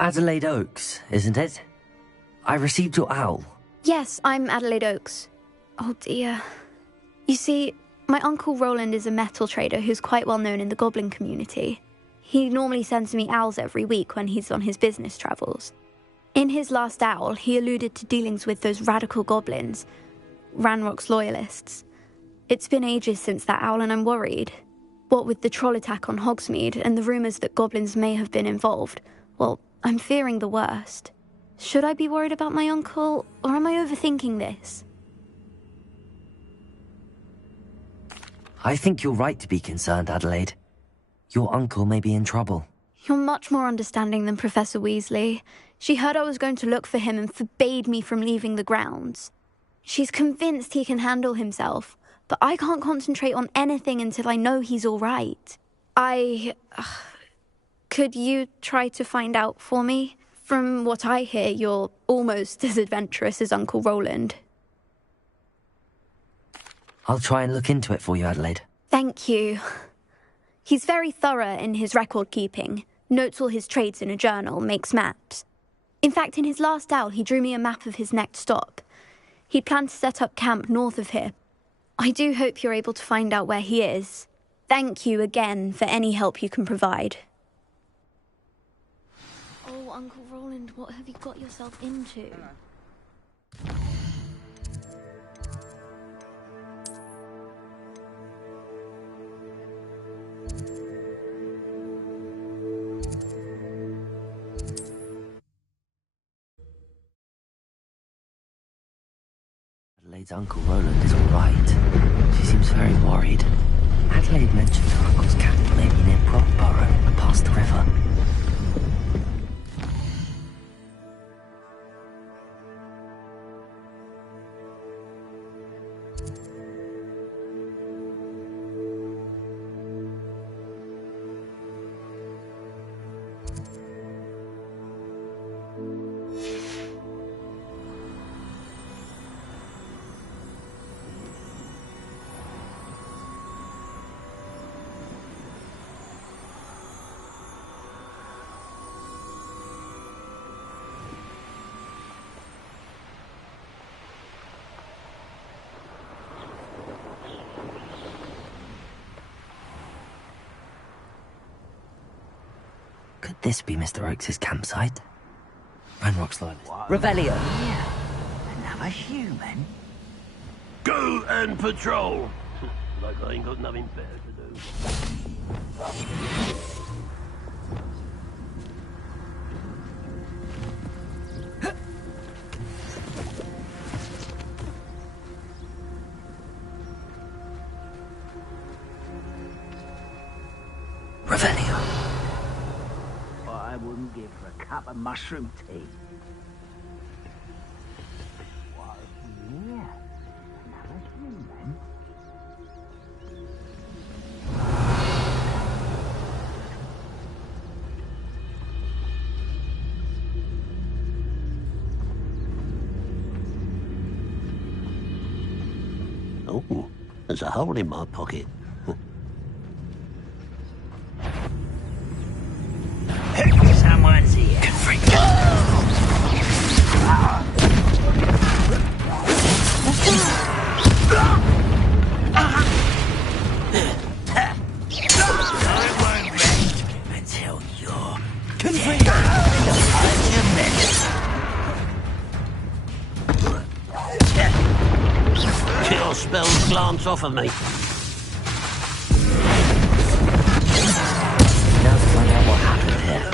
Adelaide Oaks, isn't it? I received your owl. Yes, I'm Adelaide Oaks. Oh dear. You see, my Uncle Roland is a metal trader who's quite well known in the goblin community. He normally sends me owls every week when he's on his business travels. In his last owl, he alluded to dealings with those radical goblins, Ranrock's loyalists. It's been ages since that owl and I'm worried. What with the troll attack on Hogsmeade and the rumours that goblins may have been involved, well, I'm fearing the worst. Should I be worried about my uncle, or am I overthinking this? I think you're right to be concerned, Adelaide. Your uncle may be in trouble. You're much more understanding than Professor Weasley. She heard I was going to look for him and forbade me from leaving the grounds. She's convinced he can handle himself, but I can't concentrate on anything until I know he's all right. Could you try to find out for me? From what I hear, you're almost as adventurous as Uncle Roland. I'll try and look into it for you, Adelaide. Thank you. He's very thorough in his record keeping, notes all his trades in a journal, makes maps. In fact, in his last owl, he drew me a map of his next stop. He'd planned to set up camp north of here. I do hope you're able to find out where he is. Thank you again for any help you can provide. Oh, Uncle Roland, what have you got yourself into? Adelaide's Uncle Roland is all right. She seems very worried. Adelaide mentioned her uncle's camp may be near Brockborough and past the river. Could this be Mr. Oakes' campsite? Ranrock's loyalist. Revelio. Yeah, another human. Go and patrol! Like I ain't got nothing better to do. Revelio. I wouldn't give her a cup of mushroom tea. What? Yeah, another human. Oh, there's a hole in my pocket. Someone's here. I won't rest until you're Kill spells glance off of me. Now to find out what happened here.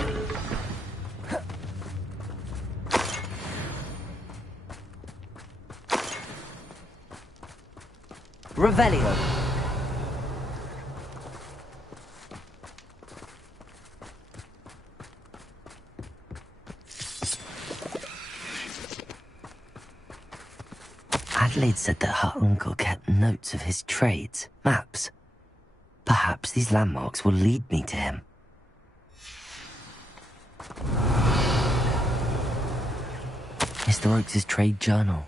Revelio. Adelaide said that her uncle kept notes of his trades, maps. Perhaps these landmarks will lead me to him. Mr. Oakes' trade journal.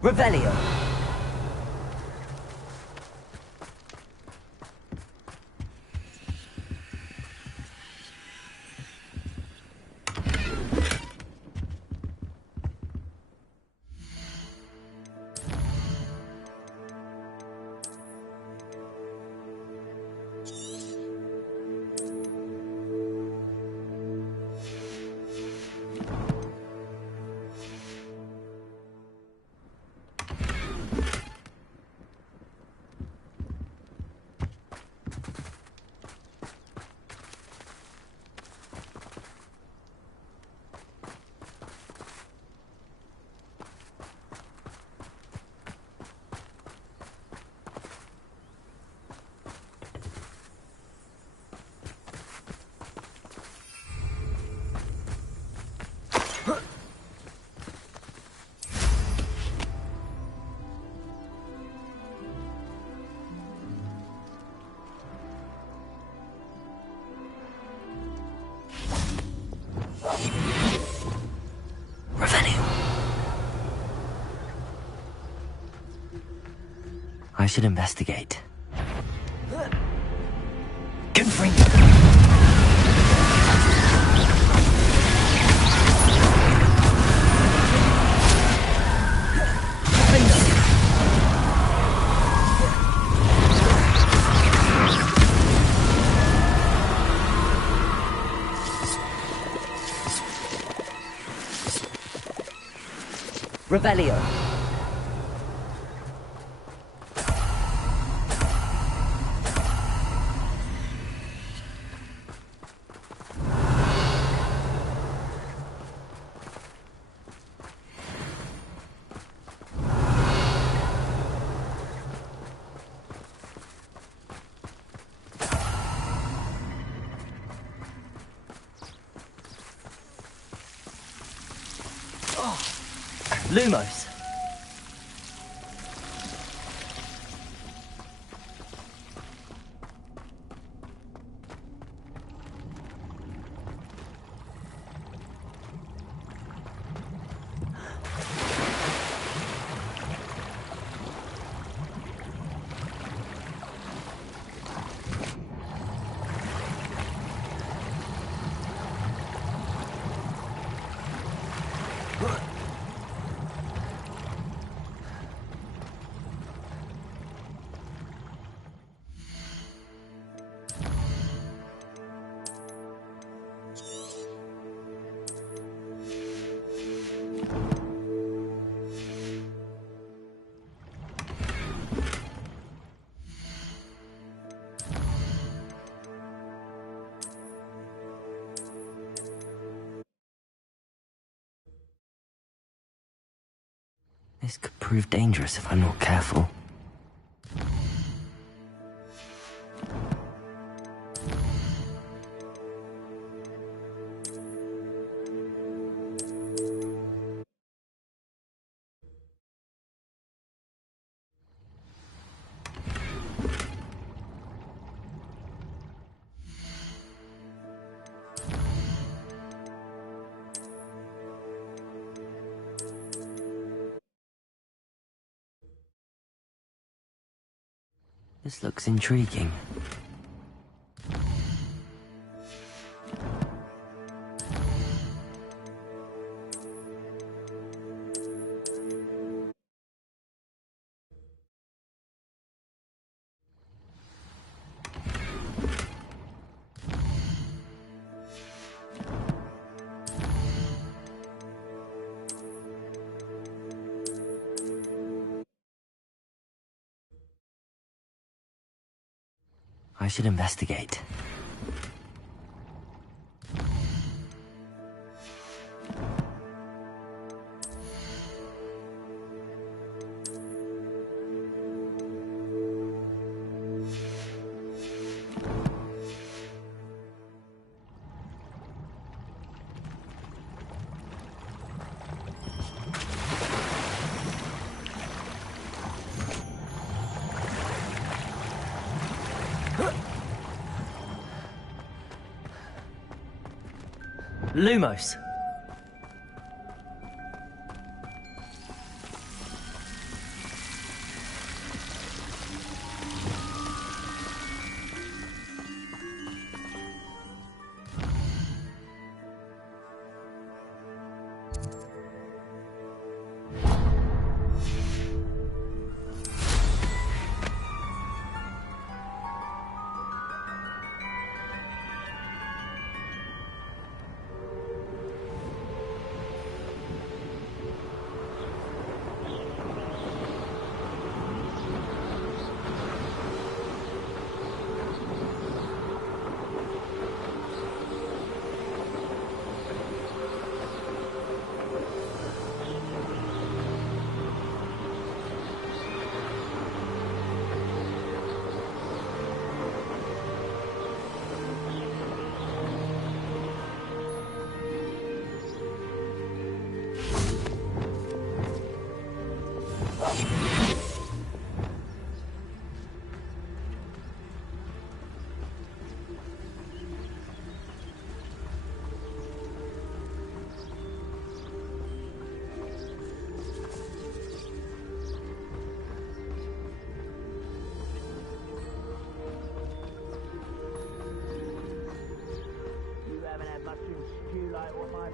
Revelio. I should investigate. Confringo! Revelio. Lumos. This could prove dangerous if I'm not careful. This looks intriguing. I should investigate. Lumos.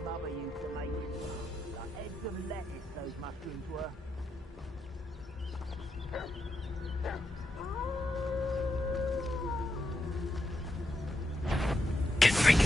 Mother used to make like heads of lettuce, those mushrooms were. Get freak.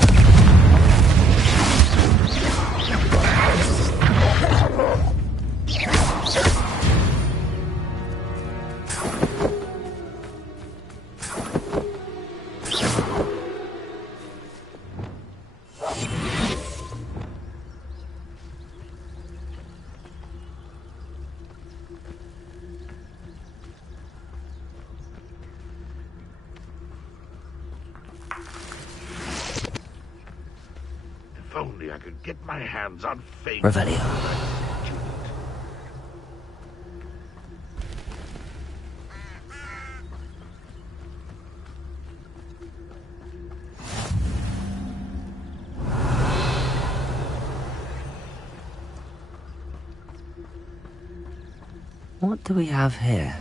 If only I could get my hands on fate. Revelio. What do we have here?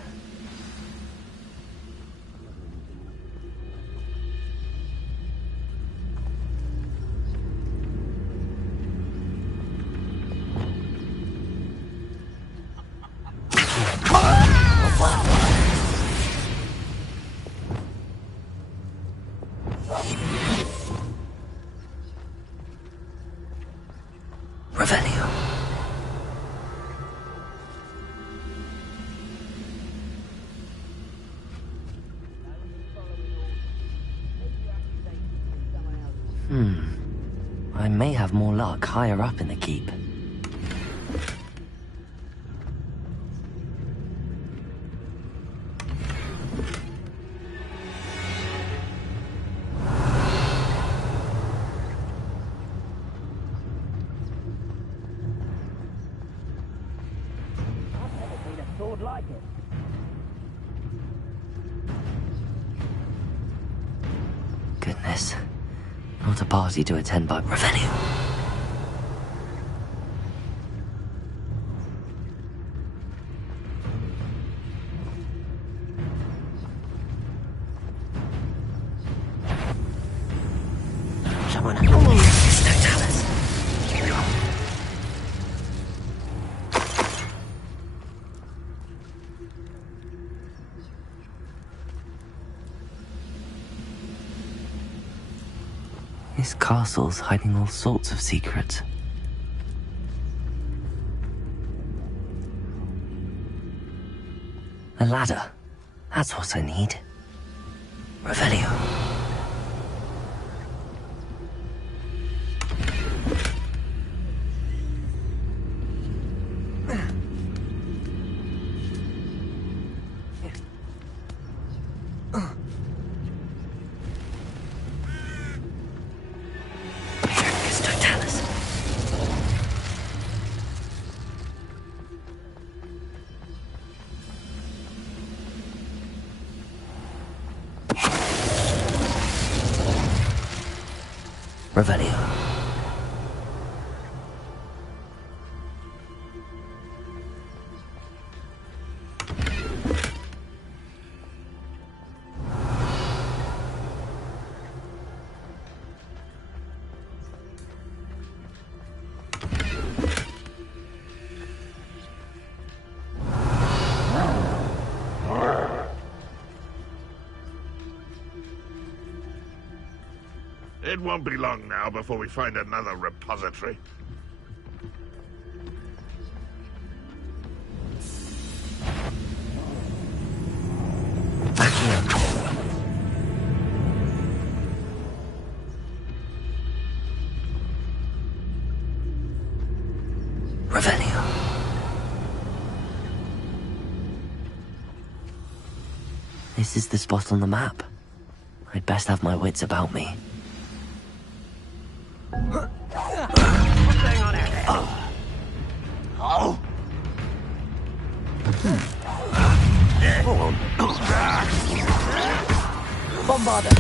Revelio. I may have more luck higher up in the keep. Sword like it. Goodness. Not a party to attend by Revelio. Someone Totalis. This castle's hiding all sorts of secrets. A ladder. That's what I need. Revelio. Revelio. It won't be long now before we find another repository. Back here. Revelio. This is the spot on the map. I'd best have my wits about me. What's going on out there? Oh. Bombarder,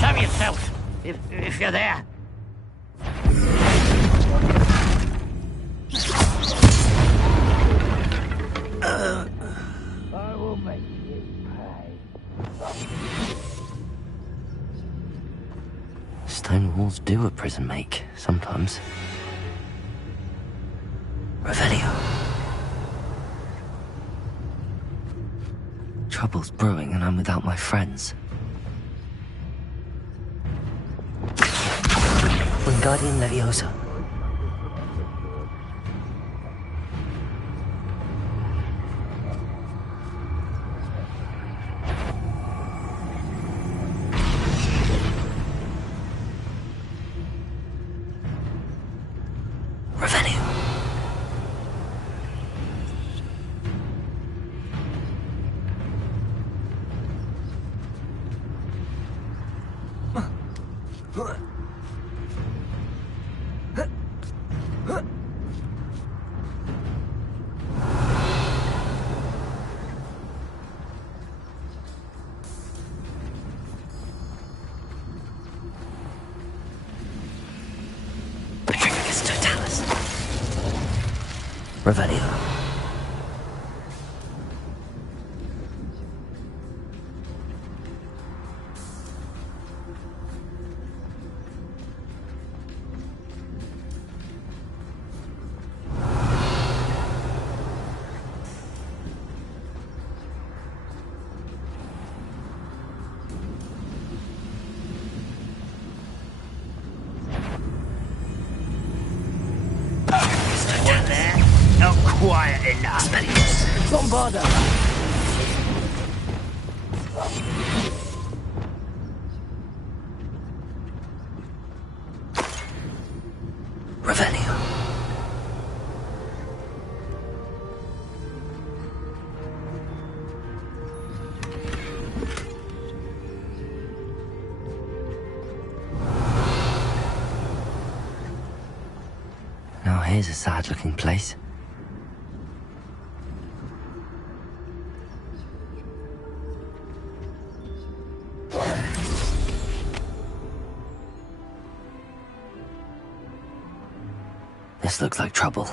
show yourself, if you're there. I will make you pay. Stone walls do a prison make, sometimes. Revelio. Trouble's brewing and I'm without my friends. Wingardium Leviosa. Revelio. Quiet enough. Bombarda! Revelio. Now here's a sad-looking place. This looks like trouble.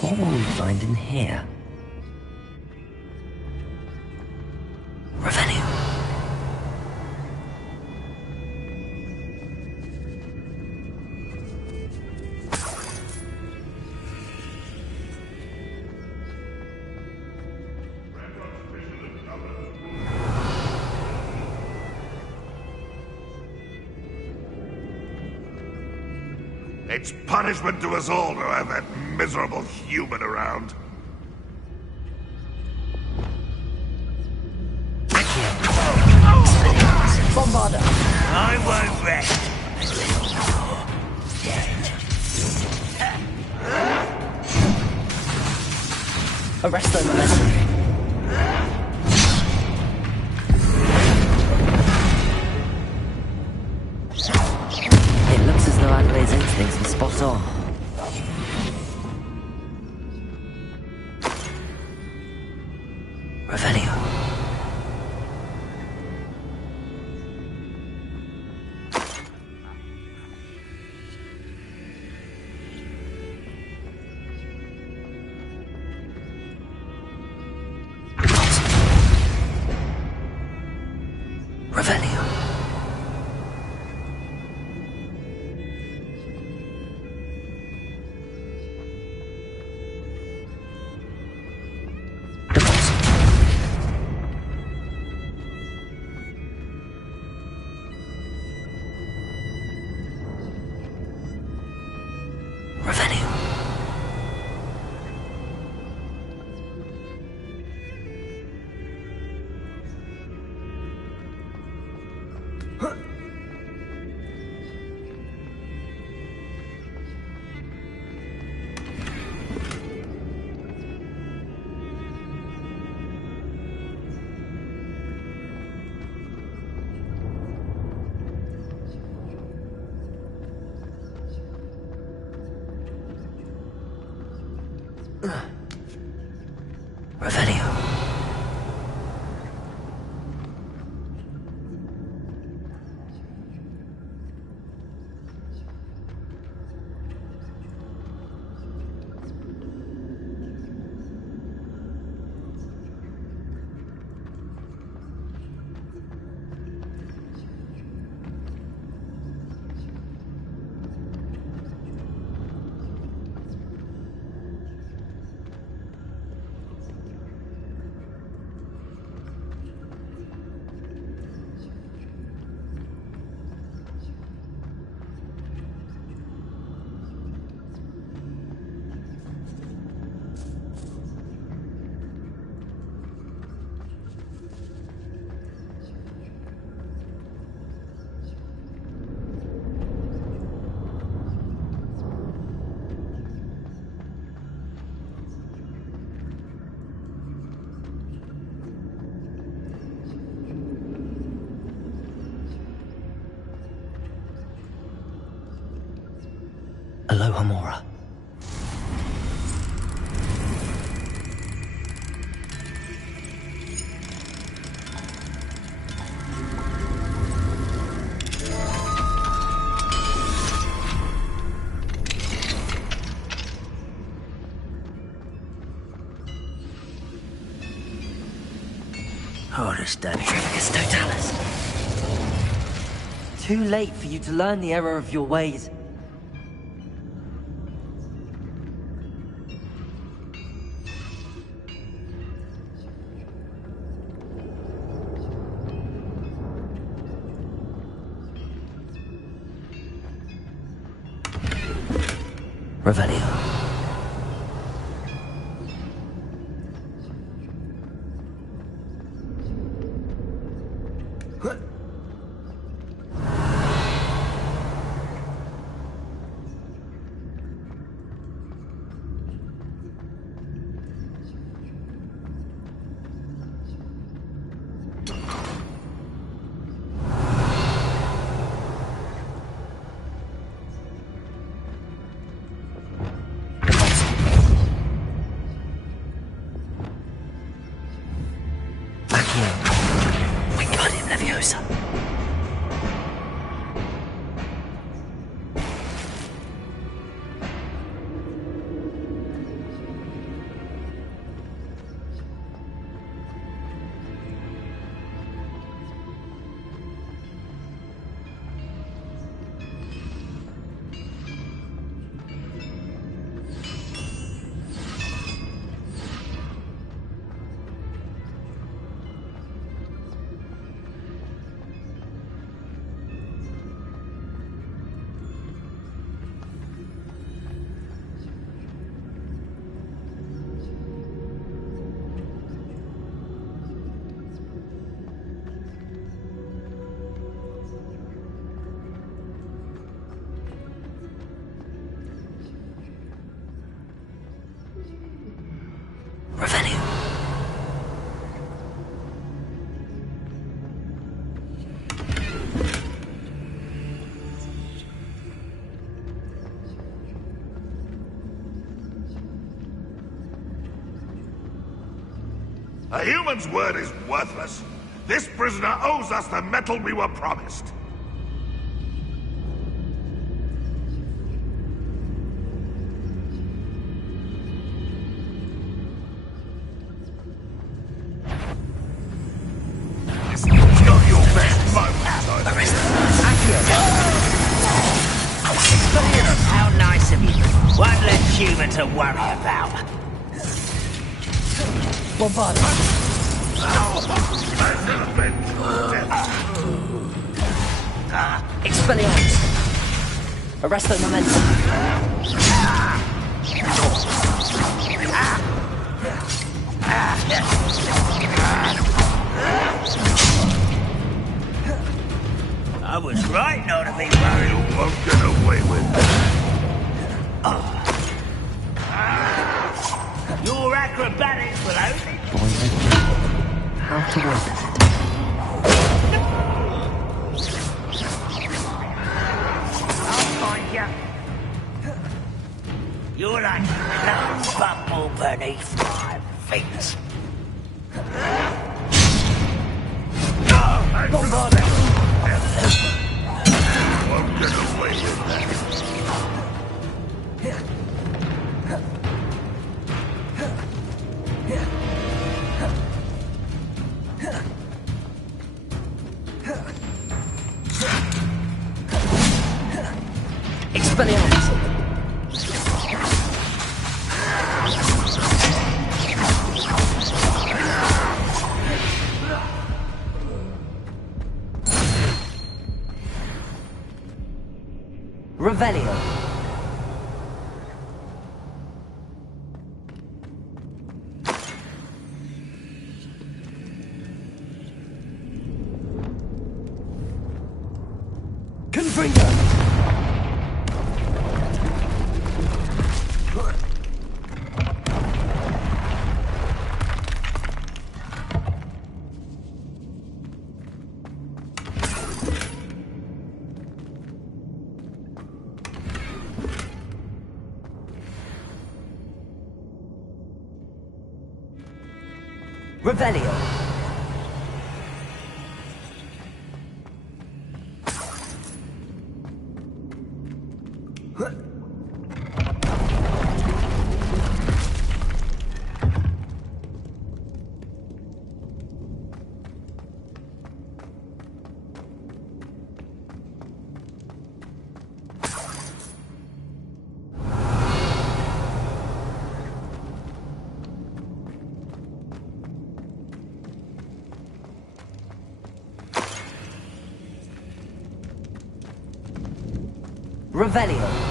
What will we find in here? Revelio. It's punishment to us all to have that miserable human around. Bombarda! I won't rest. Arrest the mercenary. It looks as though Adelaide's instincts were spot on. Revelio. Revelio. Alohomora. Horus Daddy. Trivicus Totalis. Too late for you to learn the error of your ways. Revelio. We got him, Leviosa. Revelio. A human's word is worthless. This prisoner owes us the metal we were promised. Not your best moment, How nice of you. One less human to worry about. Expelliarmus. Arresto Momentum. I was right not to be worried. You won't get away with that. Your acrobatics will only... How to work with it. I'll find you. You're like a lone bumble beneath my feet. Bombard it! Won't get away with that. Expelliarmus. Revelio. Confringo. Revelio. Revelio.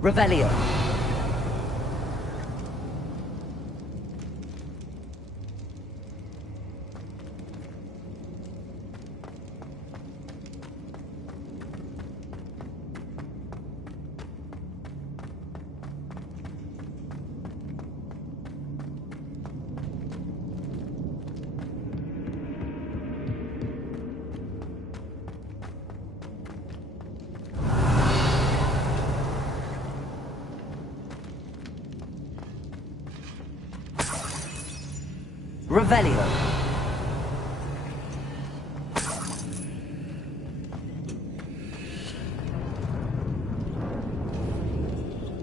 Revelio. Revelio.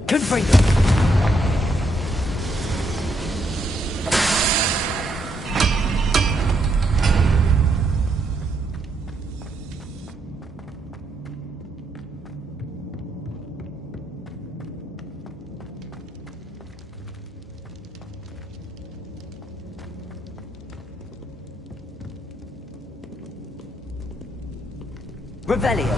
Confringo. Revelio.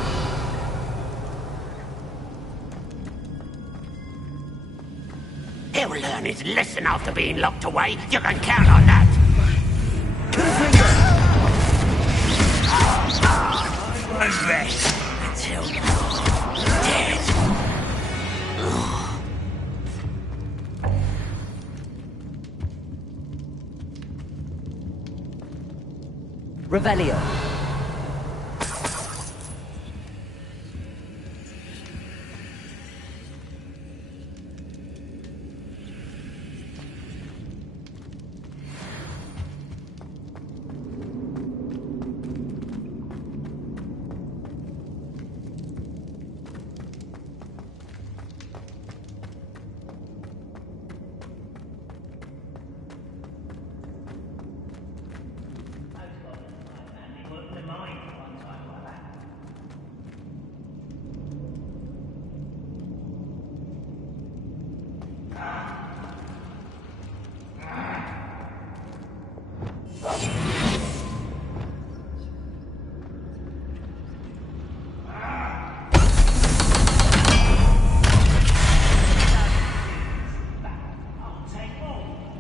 He'll learn his lesson after being locked away. You can count on that. And rest until you're dead. Revelio.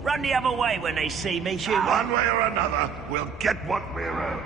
Run the other way when they see me, human. One way or another, we'll get what we're owed.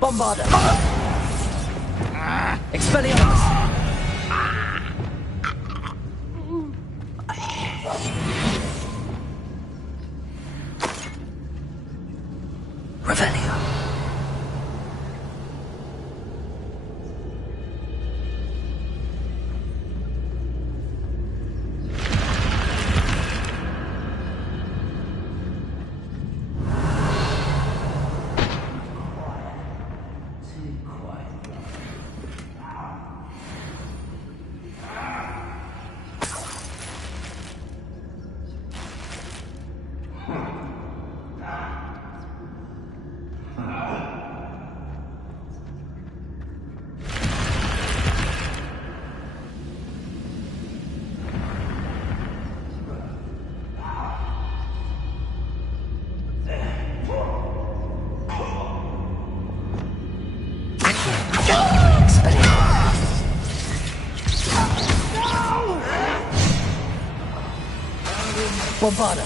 Bombarda. Expelliarmus. Revelio. Lumos.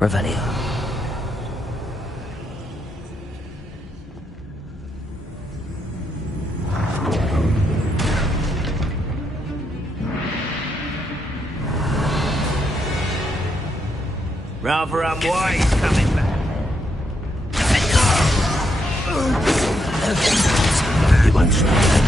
Revelio. Rather unwise coming back. It won't stop.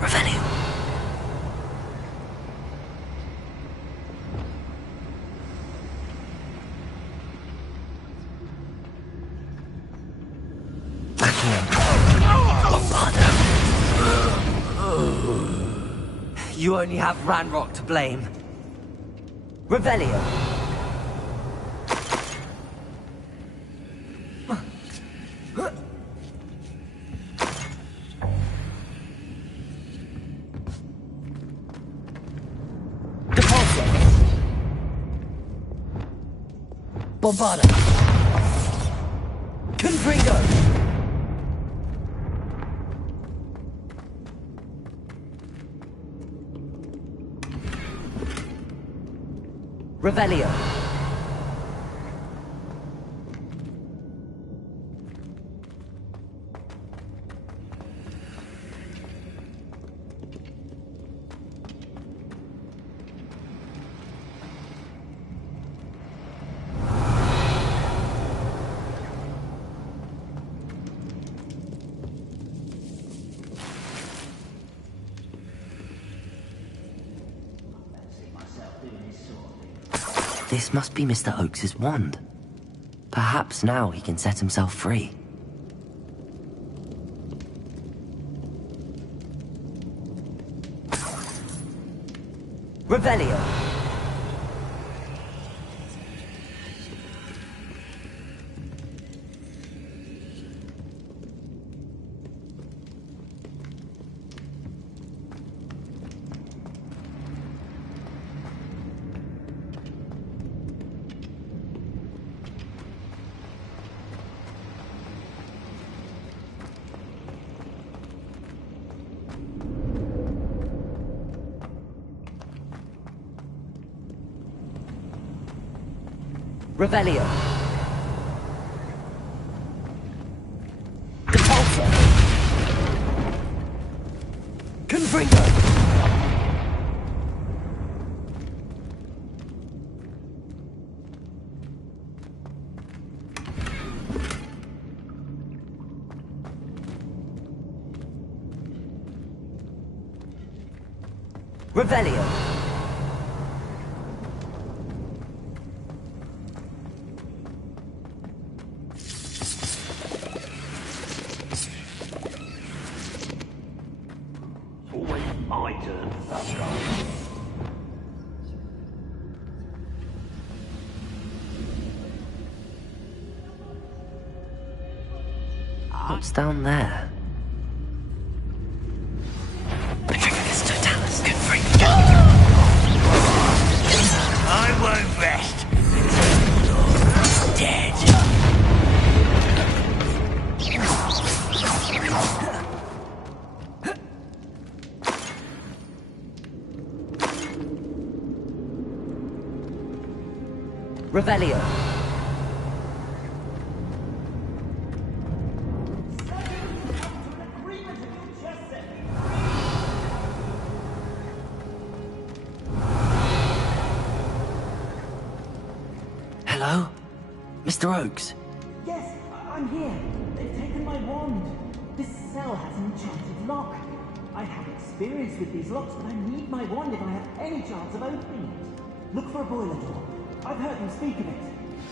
Revelio. You only have Ranrock to blame. Revelio. Depulso. Bombarda. Confringo. Revelio. This must be Mr. Oakes's wand. Perhaps now he can set himself free. Revelio. Revelio. Depulso. Confringo. Revelio. Always my turn to start going. What's down there? I won't rest until you're dead. Revelio. Hello? Mr. Oakes? Yes, I'm here. They've taken my wand. This cell has an enchanted lock. I have experience with these locks, but I need my wand if I have any chance of opening it. Look for a boiler door. I've heard them speak of it.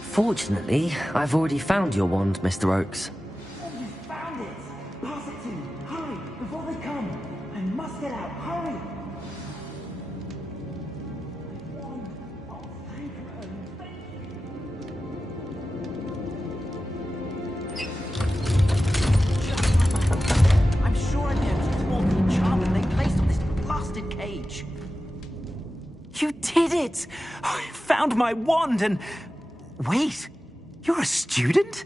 Fortunately, I've already found your wand, Mr. Oakes. Oh, you found it! Pass it to me. Hurry, before they come. I must get out. Hurry! Wand. Oh, thank you. Thank you. I'm sure I know it's more than enchantment they placed on this blasted cage. You did it! I found my wand and... Wait, you're a student?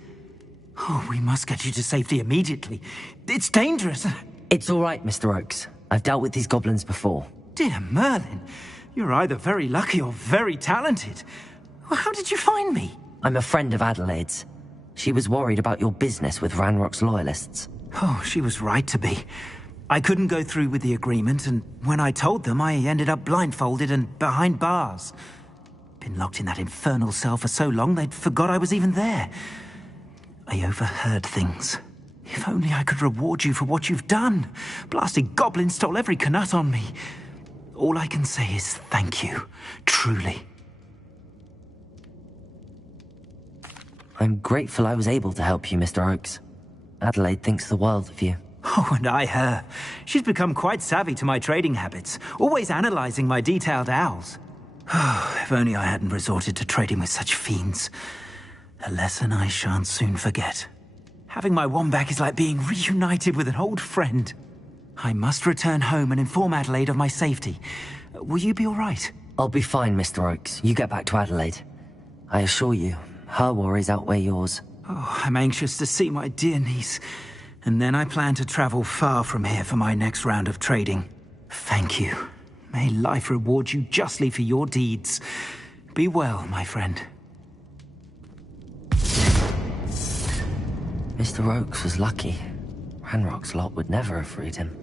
Oh, we must get you to safety immediately. It's dangerous. It's all right, Mr. Oakes. I've dealt with these goblins before. Dear Merlin, you're either very lucky or very talented. Well, how did you find me? I'm a friend of Adelaide's. She was worried about your business with Ranrock's loyalists. Oh, she was right to be. I couldn't go through with the agreement, and when I told them, I ended up blindfolded and behind bars. Been locked in that infernal cell for so long, they'd forgot I was even there. I overheard things. If only I could reward you for what you've done. Blasted goblins stole every Knut on me. All I can say is thank you. Truly. I'm grateful I was able to help you, Mr. Oakes. Adelaide thinks the world of you. Oh, and I her. She's become quite savvy to my trading habits, always analyzing my detailed owls. If only I hadn't resorted to trading with such fiends. A lesson I shan't soon forget. Having my wand back is like being reunited with an old friend. I must return home and inform Adelaide of my safety. Will you be all right? I'll be fine, Mr. Oakes. You get back to Adelaide. I assure you, her worries outweigh yours. Oh, I'm anxious to see my dear niece. And then I plan to travel far from here for my next round of trading. Thank you. May life reward you justly for your deeds. Be well, my friend. Mr. Oakes was lucky. Ranrock's lot would never have freed him.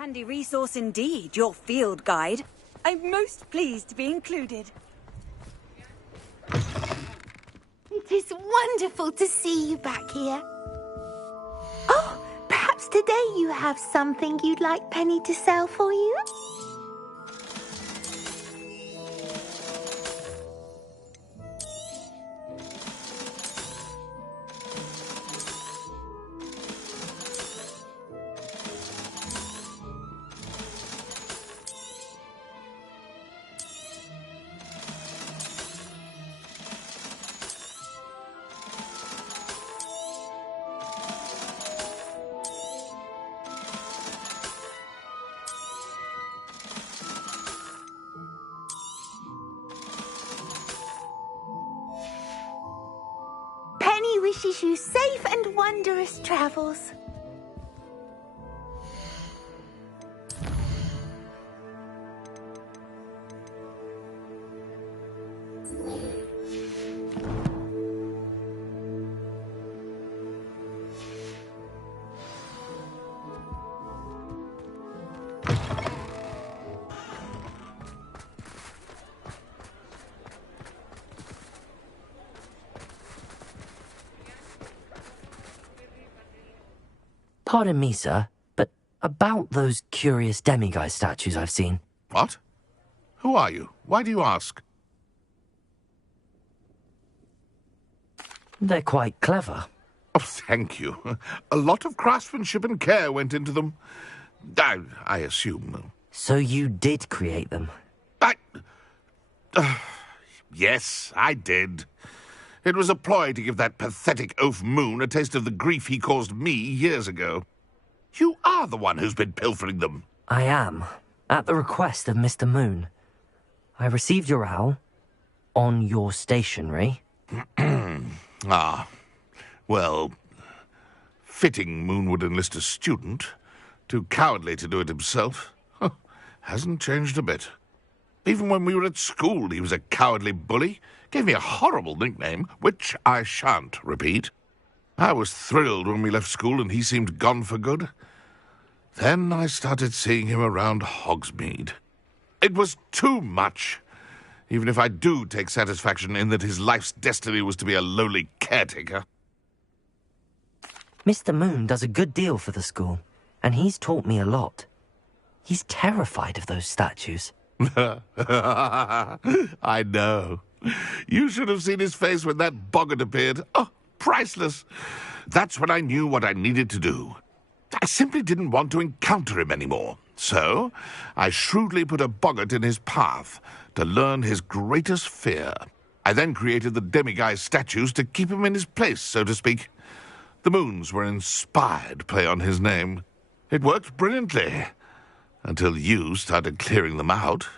Handy resource indeed, your field guide. I'm most pleased to be included. It is wonderful to see you back here. Oh, perhaps today you have something you'd like Penny to sell for you? Penny wishes you safe and wondrous travels. Pardon me, sir, but about those curious demiguise statues I've seen. What? Who are you? Why do you ask? They're quite clever. Oh, thank you. A lot of craftsmanship and care went into them. I assume. So you did create them? Yes, I did. It was a ploy to give that pathetic oaf Moon a taste of the grief he caused me years ago. You are the one who's been pilfering them. I am, at the request of Mr. Moon. I received your owl on your stationery. Ah, well, fitting Moon would enlist a student. Too cowardly to do it himself. Hasn't changed a bit. Even when we were at school, he was a cowardly bully. Gave me a horrible nickname, which I shan't repeat. I was thrilled when we left school and he seemed gone for good. Then I started seeing him around Hogsmeade. It was too much. Even if I do take satisfaction in that his life's destiny was to be a lowly caretaker. Mr. Moon does a good deal for the school, and he's taught me a lot. He's terrified of those statues. I know. You should have seen his face when that boggart appeared. Oh, priceless. That's when I knew what I needed to do. I simply didn't want to encounter him anymore. So I shrewdly put a boggart in his path to learn his greatest fear. I then created the demiguise statues to keep him in his place, so to speak. The moons were an inspired play on his name. It worked brilliantly, until you started clearing them out.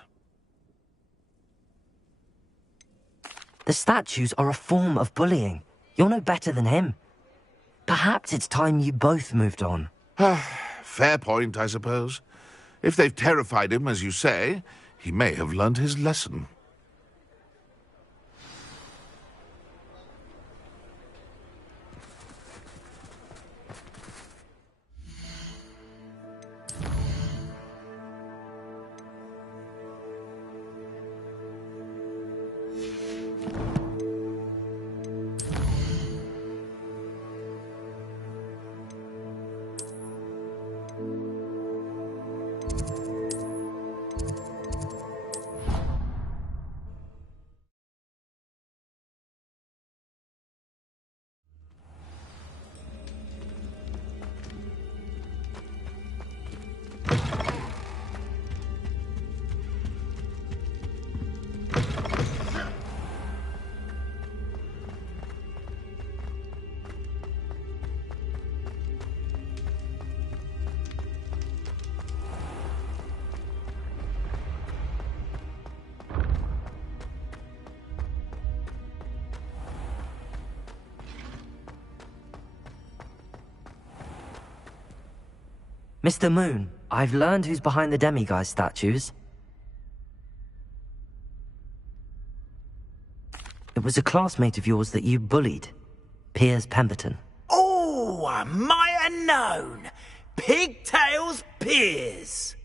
The statues are a form of bullying. You're no better than him. Perhaps it's time you both moved on. Fair point, I suppose. If they've terrified him, as you say, he may have learned his lesson. Mr. Moon, I've learned who's behind the demiguise statues. It was a classmate of yours that you bullied, Piers Pemberton. Oh, I might have known. Pigtails peers.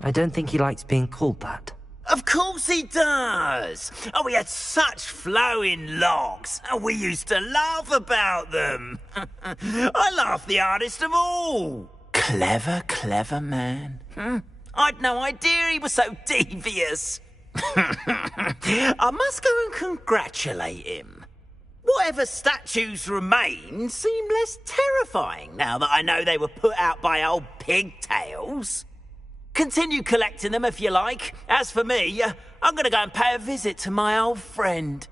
I don't think he likes being called that. Of course he does. Oh, we had such flowing locks, and we used to laugh about them. I laughed the hardest of all. Clever, clever man. I'd no idea he was so devious. I must go and congratulate him. Whatever statues remain seem less terrifying now that I know they were put out by old pigtails. Continue collecting them if you like. As for me, I'm going to go and pay a visit to my old friend.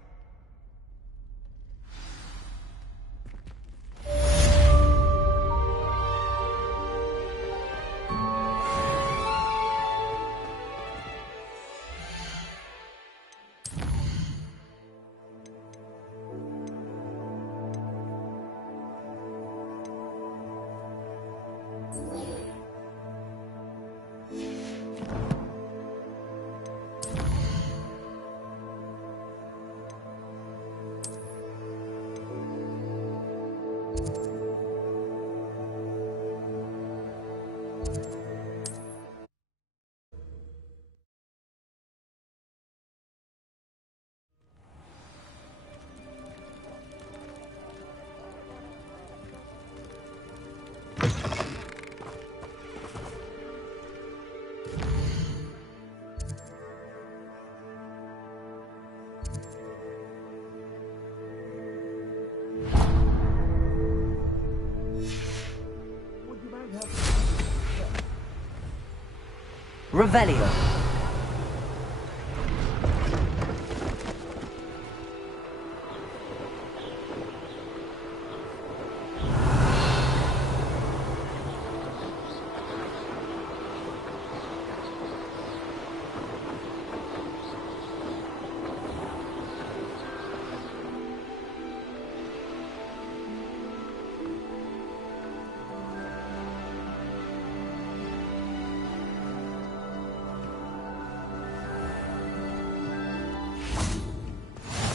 Revelio.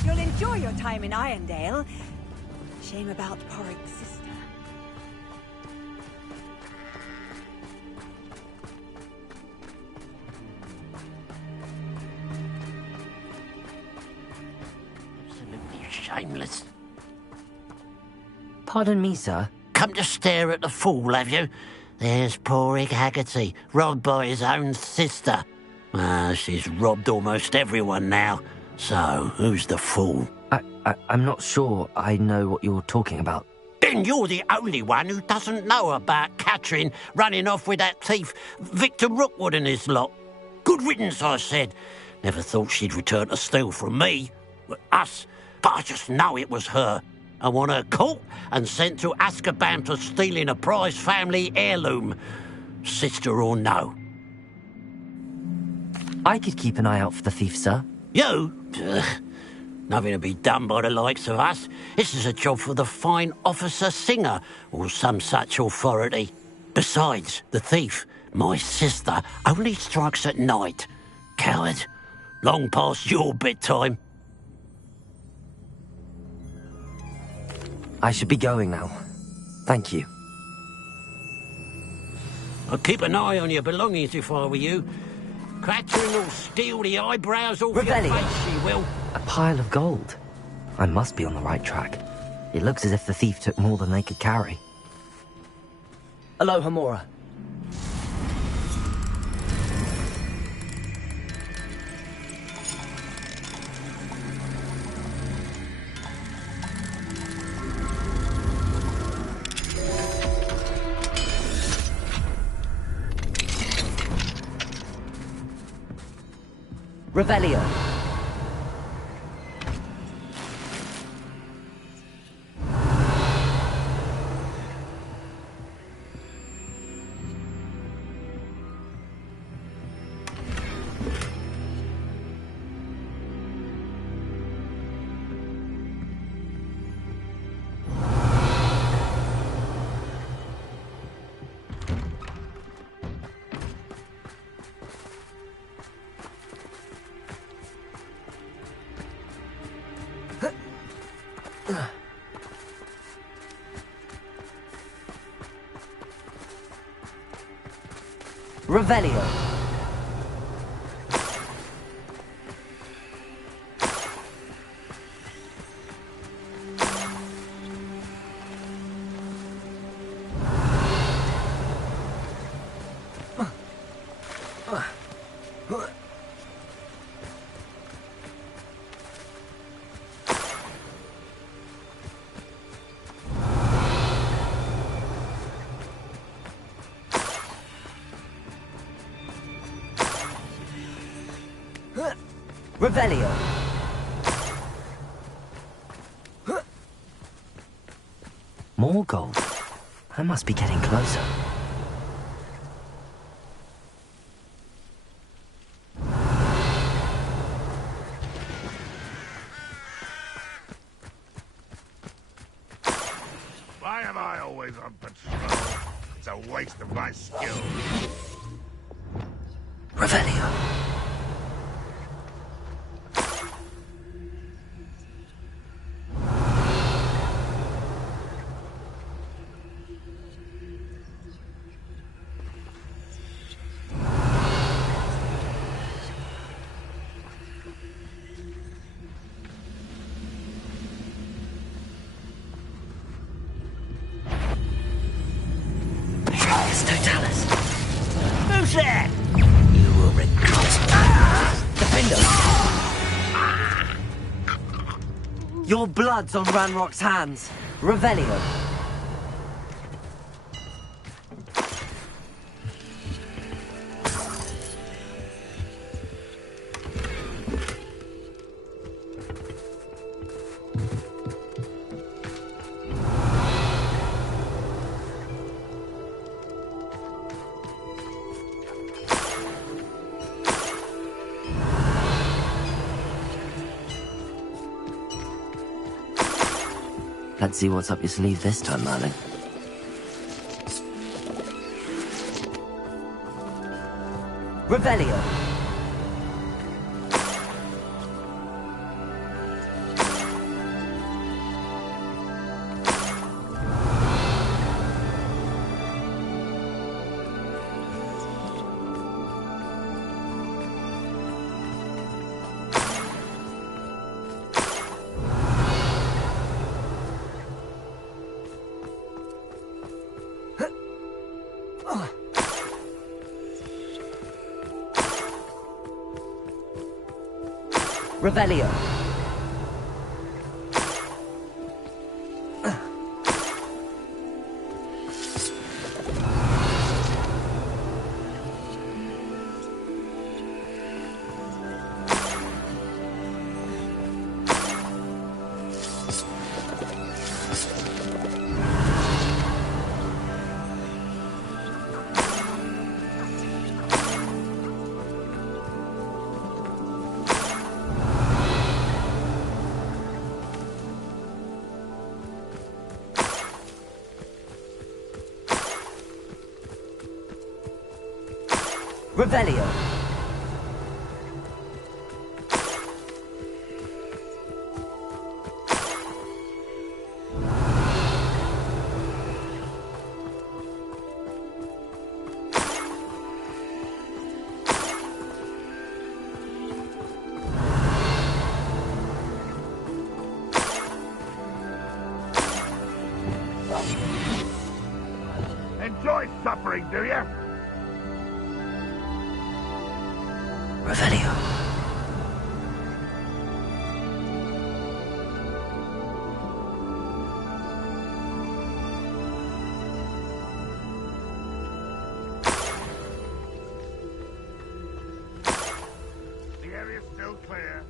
You'll enjoy your time in Irondale. Shame about Porrick's sister. Absolutely shameless. Pardon me, sir. Come to stare at the fool, have you? There's Porrick Haggerty, robbed by his own sister. She's robbed almost everyone now. So, who's the fool? I'm not sure I know what you're talking about. Then you're the only one who doesn't know about Catherine running off with that thief, Victor Rookwood and his lot. Good riddance, I said. Never thought she'd return to steal from me, us, but I just know it was her. I want her caught and sent to Azkaban for stealing a prize family heirloom, sister or no. I could keep an eye out for the thief, sir. You? Nothing to be done by the likes of us. This is a job for the fine officer Singer, or some such authority. Besides, the thief, my sister, only strikes at night. Coward. Long past your bedtime. I should be going now. Thank you. I'd keep an eye on your belongings if I were you. Catherine will steal the eyebrows off your face, she will. A pile of gold. I must be on the right track. It looks as if the thief took more than they could carry. Aloha, Mora. Revelio. Revelio. Revelio. More gold. I must be getting closer. Why am I always on patrol? It's a waste of my skill. Revelio. Who's there? You will regret. Defender! Your blood's on Ranrock's hands. Revelio. Let's see what's up your sleeve this time, Merlin. Revelio. Revelio. Revelio. Enjoy suffering, do you? Revelio. The area's still clear.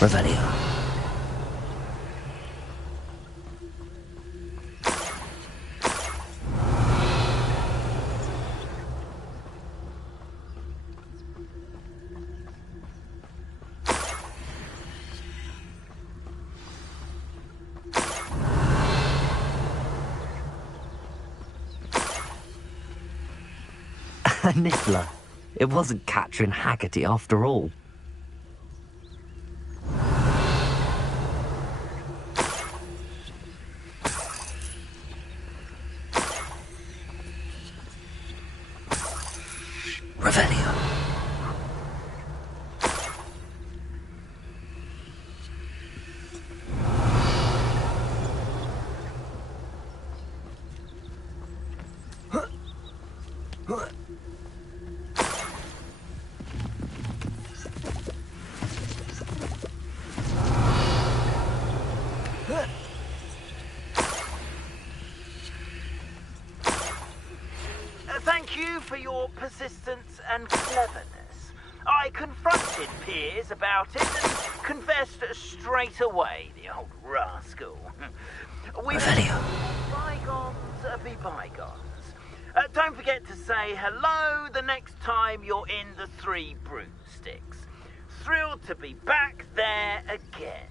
Revelio. Niffler. It wasn't Catherine Haggerty after all. Revelio. Thank you for your persistence and cleverness. I confronted Piers about it and confessed straight away, the old rascal. We bygones be bygones. Don't forget to say hello the next time you're in the Three Broomsticks. Thrilled to be back there again.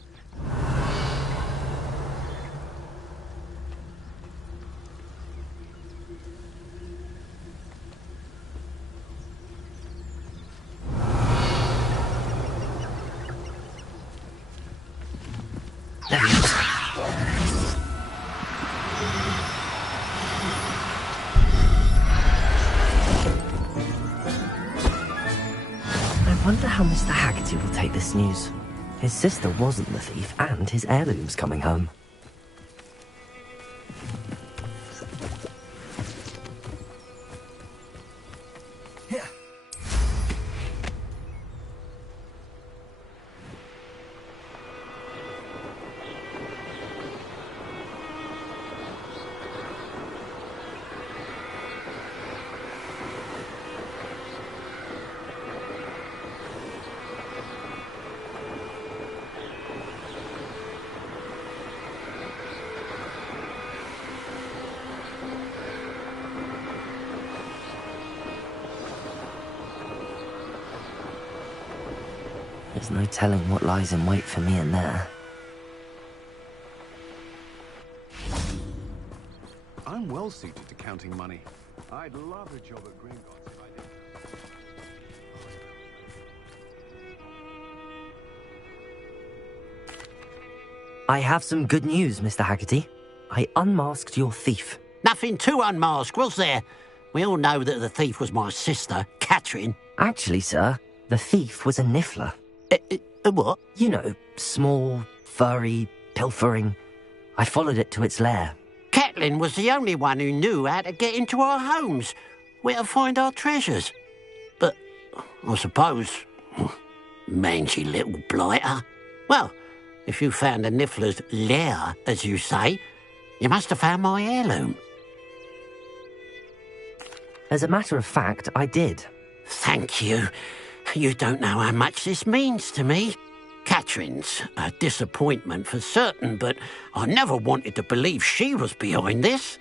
I wonder how Mr. Haggerty will take this news. His sister wasn't the thief, and his heirloom's coming home. There's no telling what lies in wait for me in there. I'm well suited to counting money. I'd love a job at Gringotts if I did. I have some good news, Mr. Haggerty. I unmasked your thief. Nothing to unmask, was there? We all know that the thief was my sister, Catherine. Actually, sir, the thief was a niffler. What? You know, small, furry, pilfering. I followed it to its lair. Catelyn was the only one who knew how to get into our homes, where to find our treasures. But I suppose, mangy little blighter. Well, if you found the niffler's lair, as you say, you must have found my heirloom. As a matter of fact, I did. Thank you. You don't know how much this means to me. Catherine's a disappointment for certain, but I never wanted to believe she was behind this.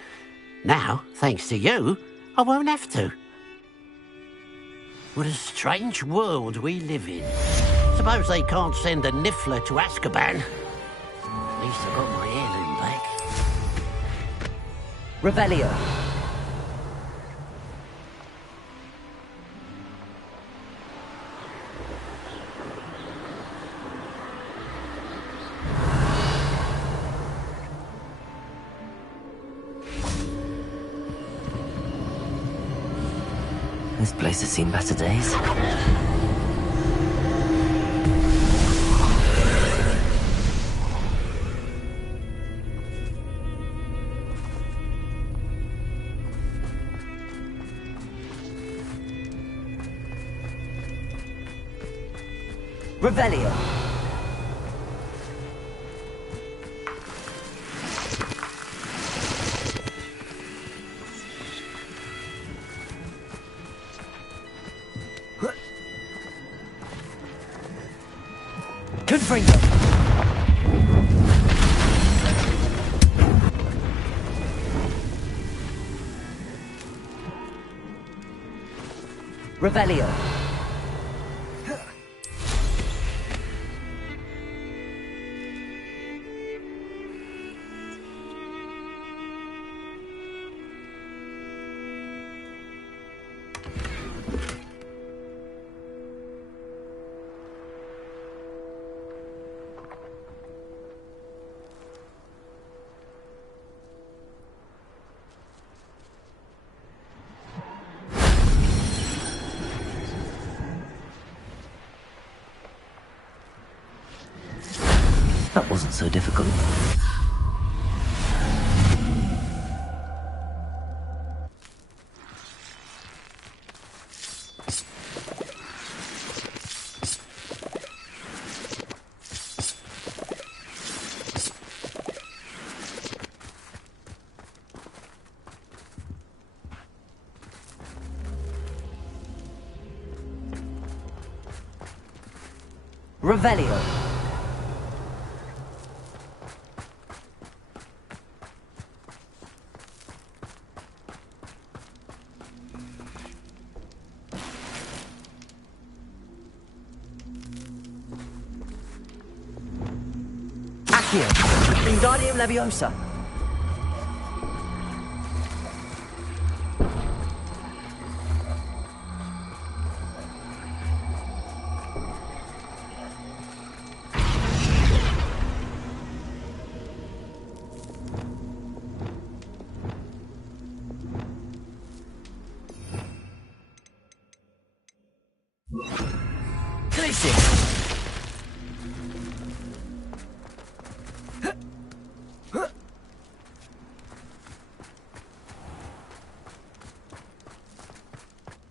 Now, thanks to you, I won't have to. What a strange world we live in. Suppose they can't send a niffler to Azkaban. At least I got my heirloom back. Revelio. This place has seen better days. Revelio. Confringo. Revelio. wasn't so difficult. Revelio. Accio. Wingardium Leviosa.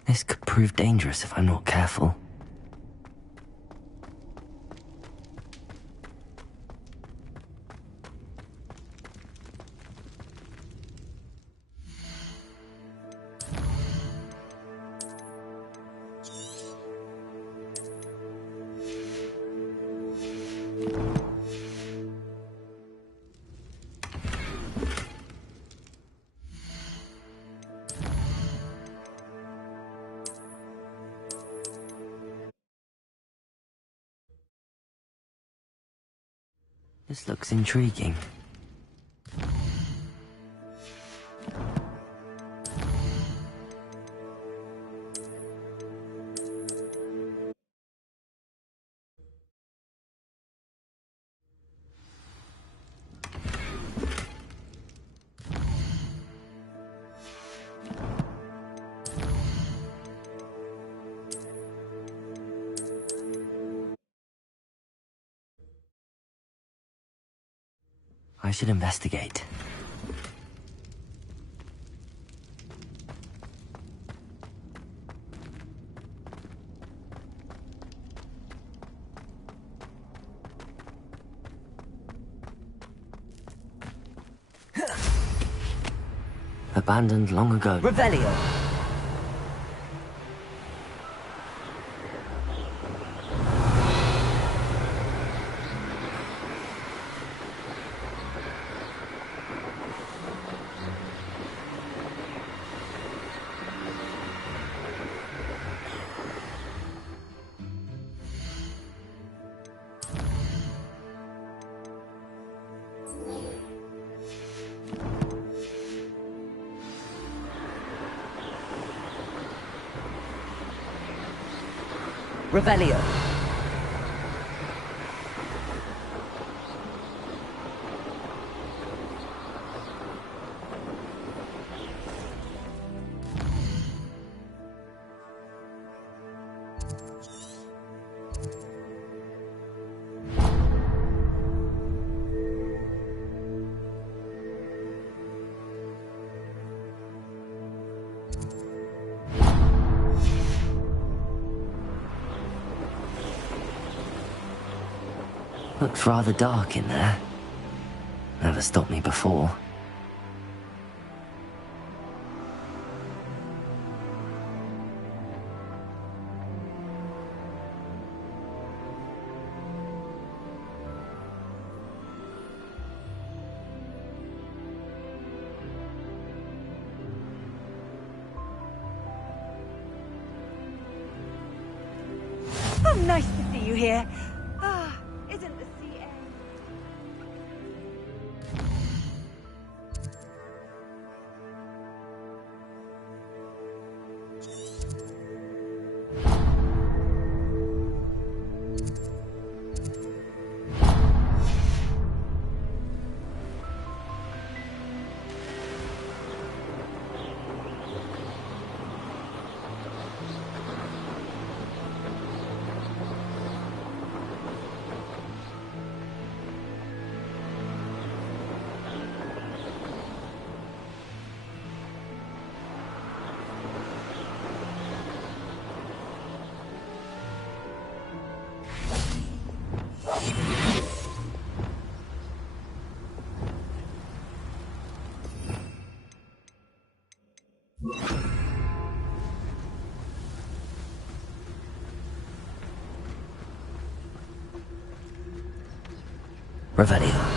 This could prove dangerous if I'm not careful. This looks intriguing. I should investigate. Abandoned long ago. Revelio. Revelio. Looks rather dark in there. Never stopped me before. Oh, nice to see you here. Ah, isn't the sea air? Revelio.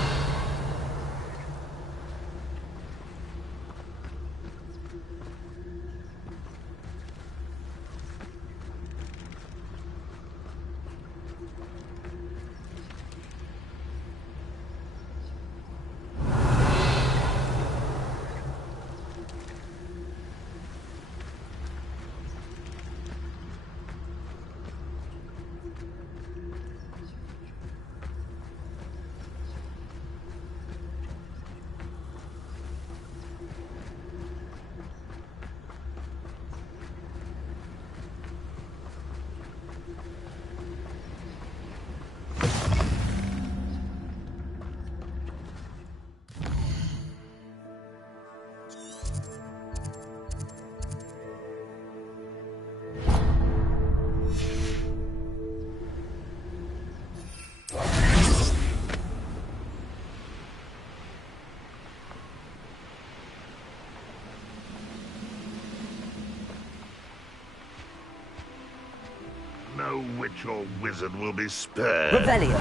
No witch or wizard will be spared. Revelio.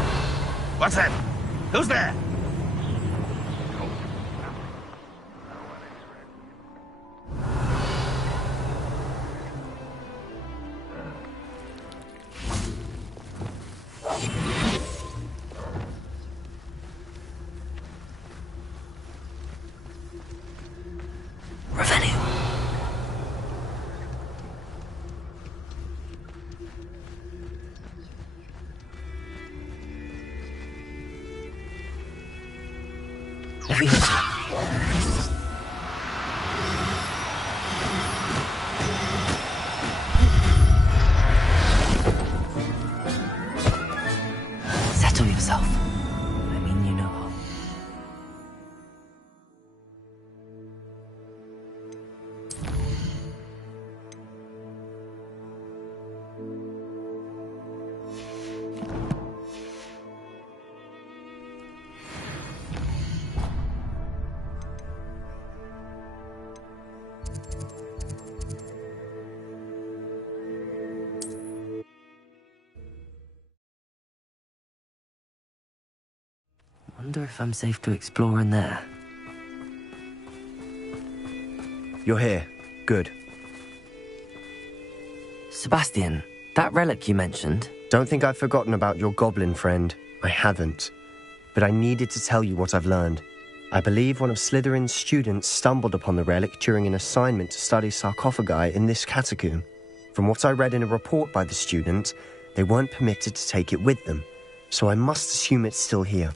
What's that? Who's there? Settle yourself. I mean, you know how. Wonder if I'm safe to explore in there. You're here. Good. Sebastian, that relic you mentioned. Don't think I've forgotten about your goblin friend. I haven't. But I needed to tell you what I've learned. I believe one of Slytherin's students stumbled upon the relic during an assignment to study sarcophagi in this catacomb. From what I read in a report by the student, they weren't permitted to take it with them, so I must assume it's still here.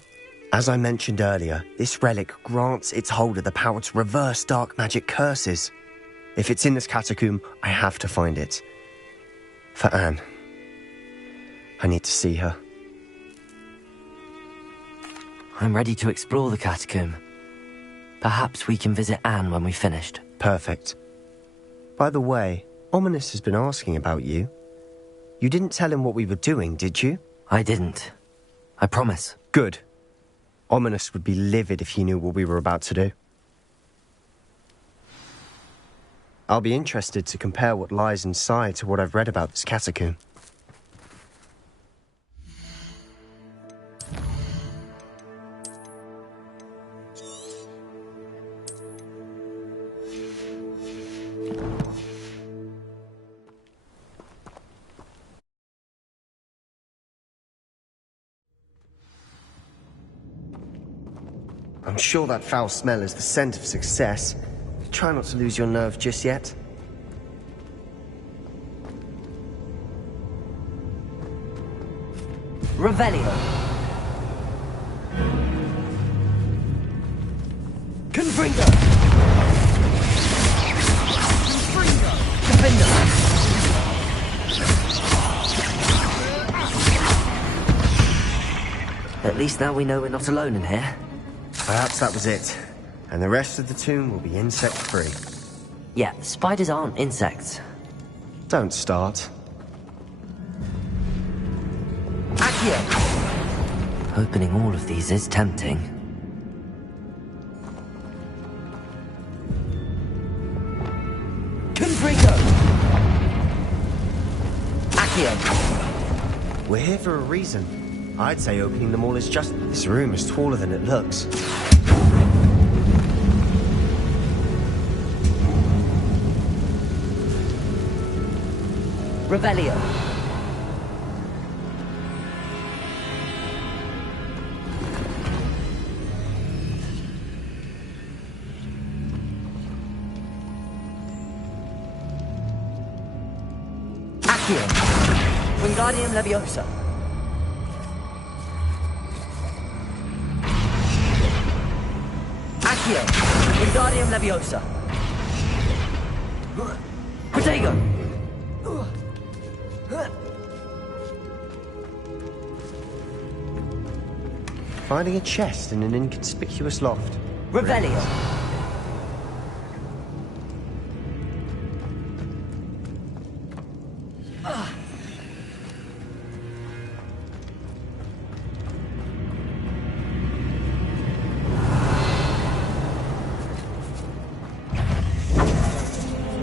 As I mentioned earlier, this relic grants its holder the power to reverse dark magic curses. If it's in this catacomb, I have to find it. For Anne. I need to see her. I'm ready to explore the catacomb. Perhaps we can visit Anne when we've finished. Perfect. By the way, Ominous has been asking about you. You didn't tell him what we were doing, did you? I didn't. I promise. Good. Ominous would be livid if he knew what we were about to do. I'll be interested to compare what lies inside to what I've read about this catacomb. I'm sure that foul smell is the scent of success. Try not to lose your nerve just yet. Revelio. Confringo. Confringo. Defender. At least now we know we're not alone in here. Perhaps that was it. And the rest of the tomb will be insect-free. Yeah, spiders aren't insects. Don't start. Accio! Opening all of these is tempting. Accio! We're here for a reason. I'd say opening them all is just... This room is taller than it looks. Revelio. Accio. Wingardium Leviosa. Accio. Wingardium Leviosa. Protego. Finding a chest in an inconspicuous loft. Revelio.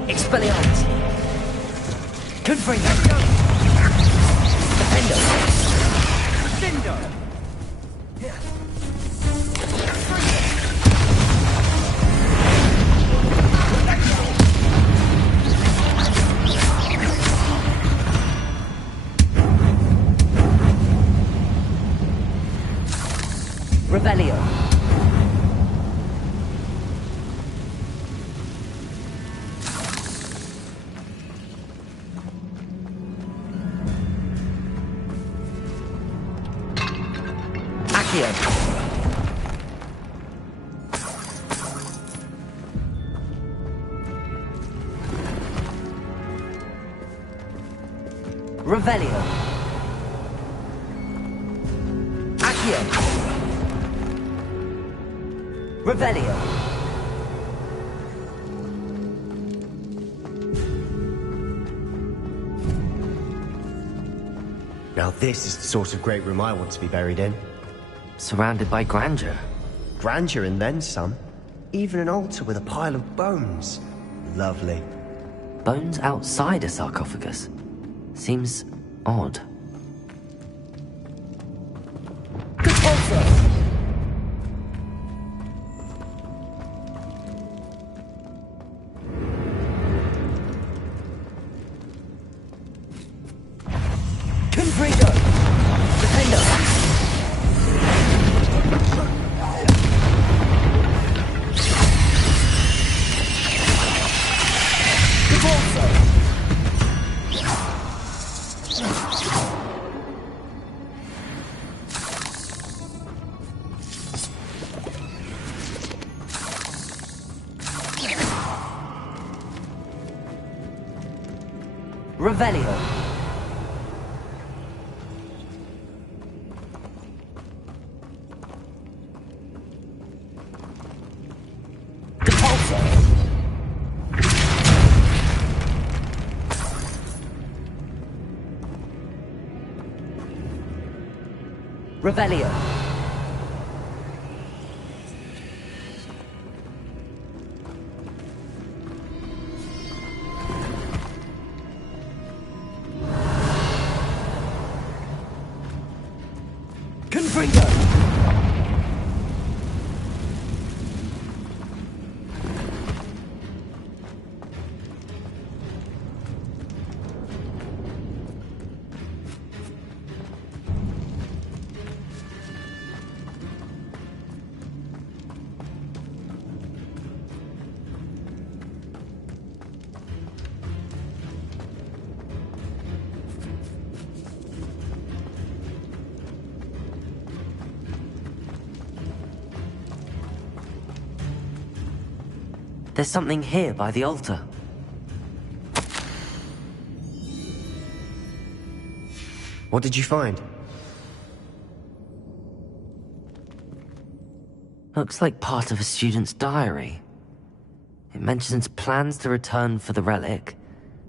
Expelliarmus. Confringo. Defendo. Defendo. Revelio. Accio. Revelio. Accio. Revelio. Now this is the sort of great room I want to be buried in. Surrounded by grandeur. Grandeur and then some. Even an altar with a pile of bones. Lovely. Bones outside a sarcophagus. Seems odd. Confringo. Defendo. Revelio. Revelio. Confringo. There's something here by the altar. What did you find? Looks like part of a student's diary. It mentions plans to return for the relic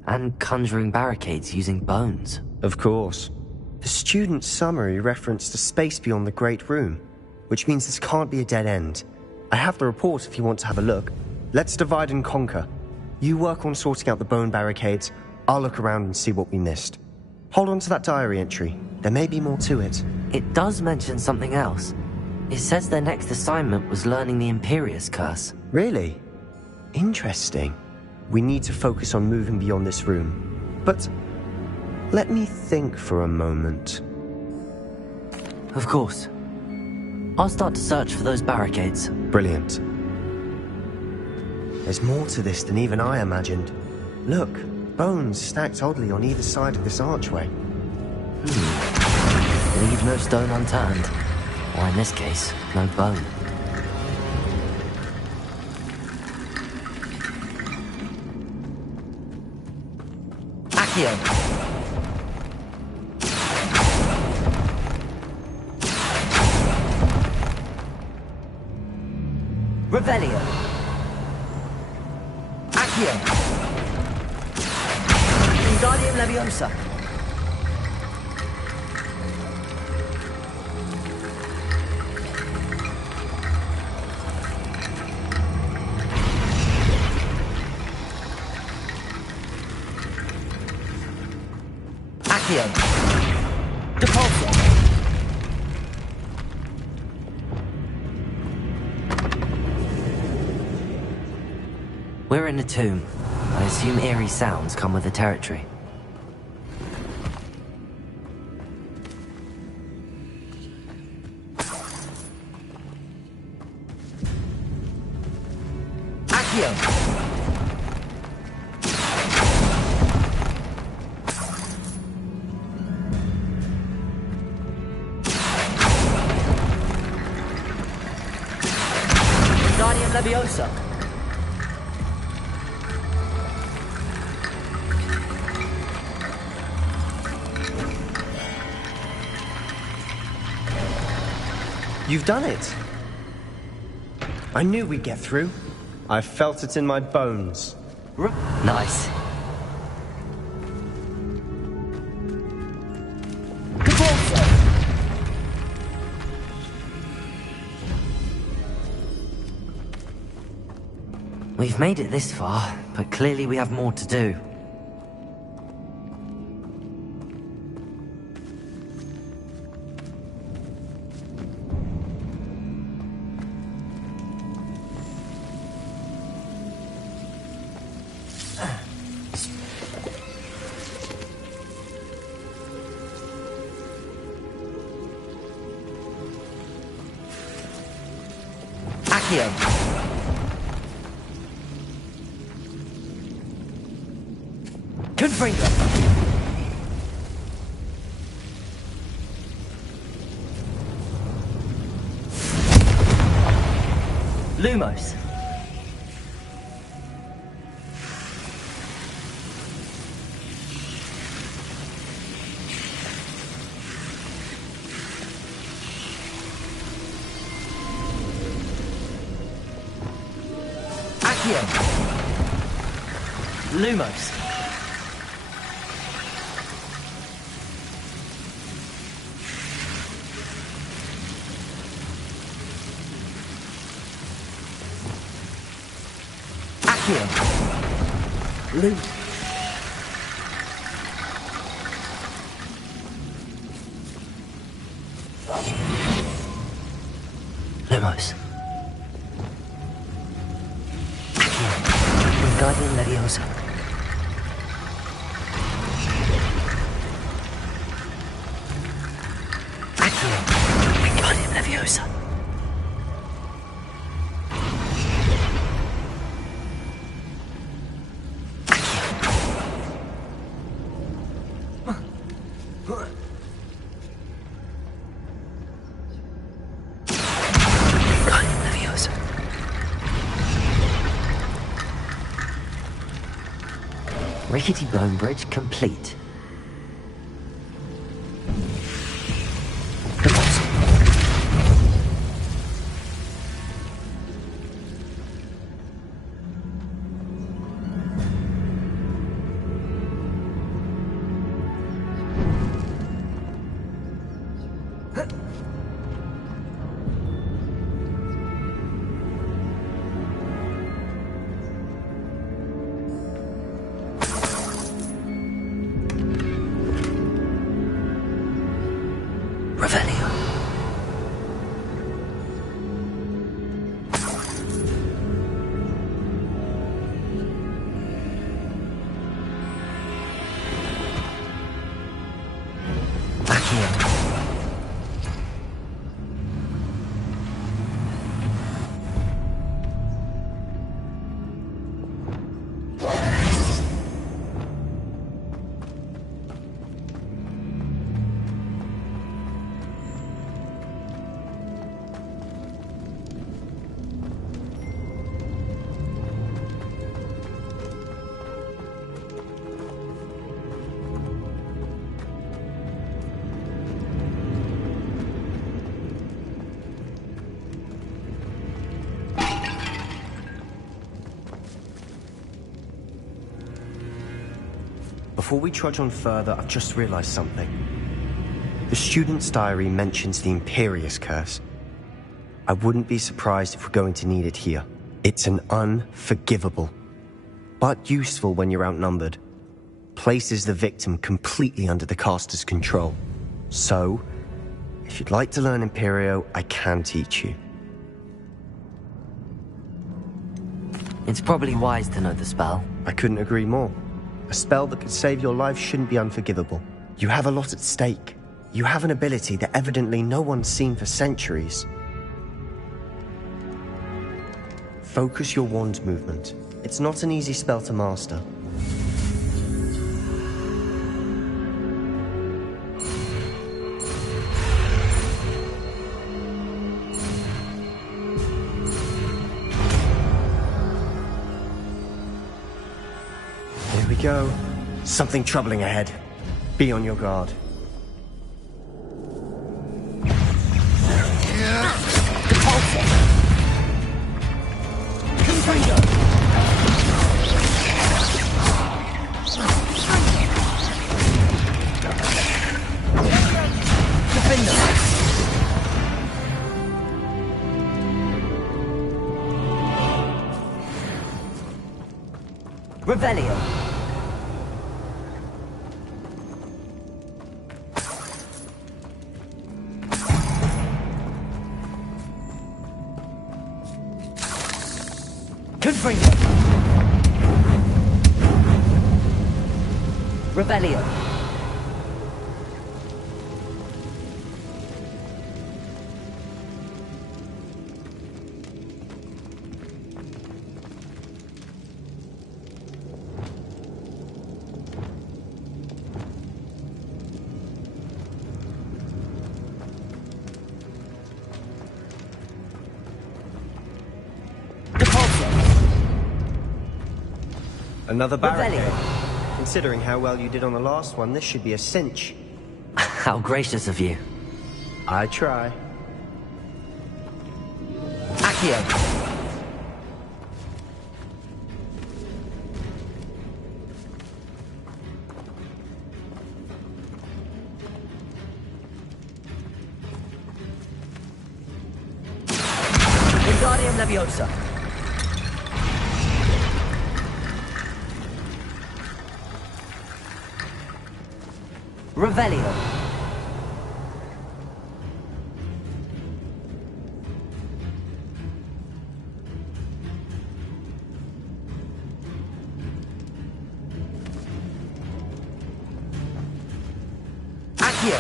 and conjuring barricades using bones. Of course. The student's summary referenced a space beyond the Great Room, which means this can't be a dead end. I have the report if you want to have a look. Let's divide and conquer. You work on sorting out the bone barricades. I'll look around and see what we missed. Hold on to that diary entry. There may be more to it. It does mention something else. It says their next assignment was learning the Imperius Curse. Really? Interesting. We need to focus on moving beyond this room. But let me think for a moment. Of course. I'll start to search for those barricades. Brilliant. There's more to this than even I imagined. Look, bones stacked oddly on either side of this archway. Leave no stone unturned. Or in this case, no bone. Accio! Revelio! Accio! Wingardium Leviosa! Accio! Depulso! We're in a tomb. I assume eerie sounds come with the territory. Accio! Wingardium Leviosa! You've done it. I knew we'd get through. I felt it in my bones. Nice. We've made it this far, but clearly we have more to do. Accio! Confringo! Lumos! Accio! Lumos! Accio! Lumos. Accio! Wingardium Leviosa. Accio! Wingardium Leviosa. Wingardium Leviosa. Rickety bone bridge complete. Before we trudge on further, I've just realized something. The student's diary mentions the Imperius Curse. I wouldn't be surprised if we're going to need it here. It's an unforgivable, but useful when you're outnumbered. Places the victim completely under the caster's control. So, if you'd like to learn Imperio, I can teach you. It's probably wise to know the spell. I couldn't agree more. A spell that could save your life shouldn't be unforgivable. You have a lot at stake. You have an ability that evidently no one's seen for centuries. Focus your wand movement. It's not an easy spell to master. Here we go. Something troubling ahead. Be on your guard. Revelio. Confringo. Revelio. Another barricade. Considering how well you did on the last one, this should be a cinch. How gracious of you. I try. Accio. Wingardium Leviosa. Revelio. Accio.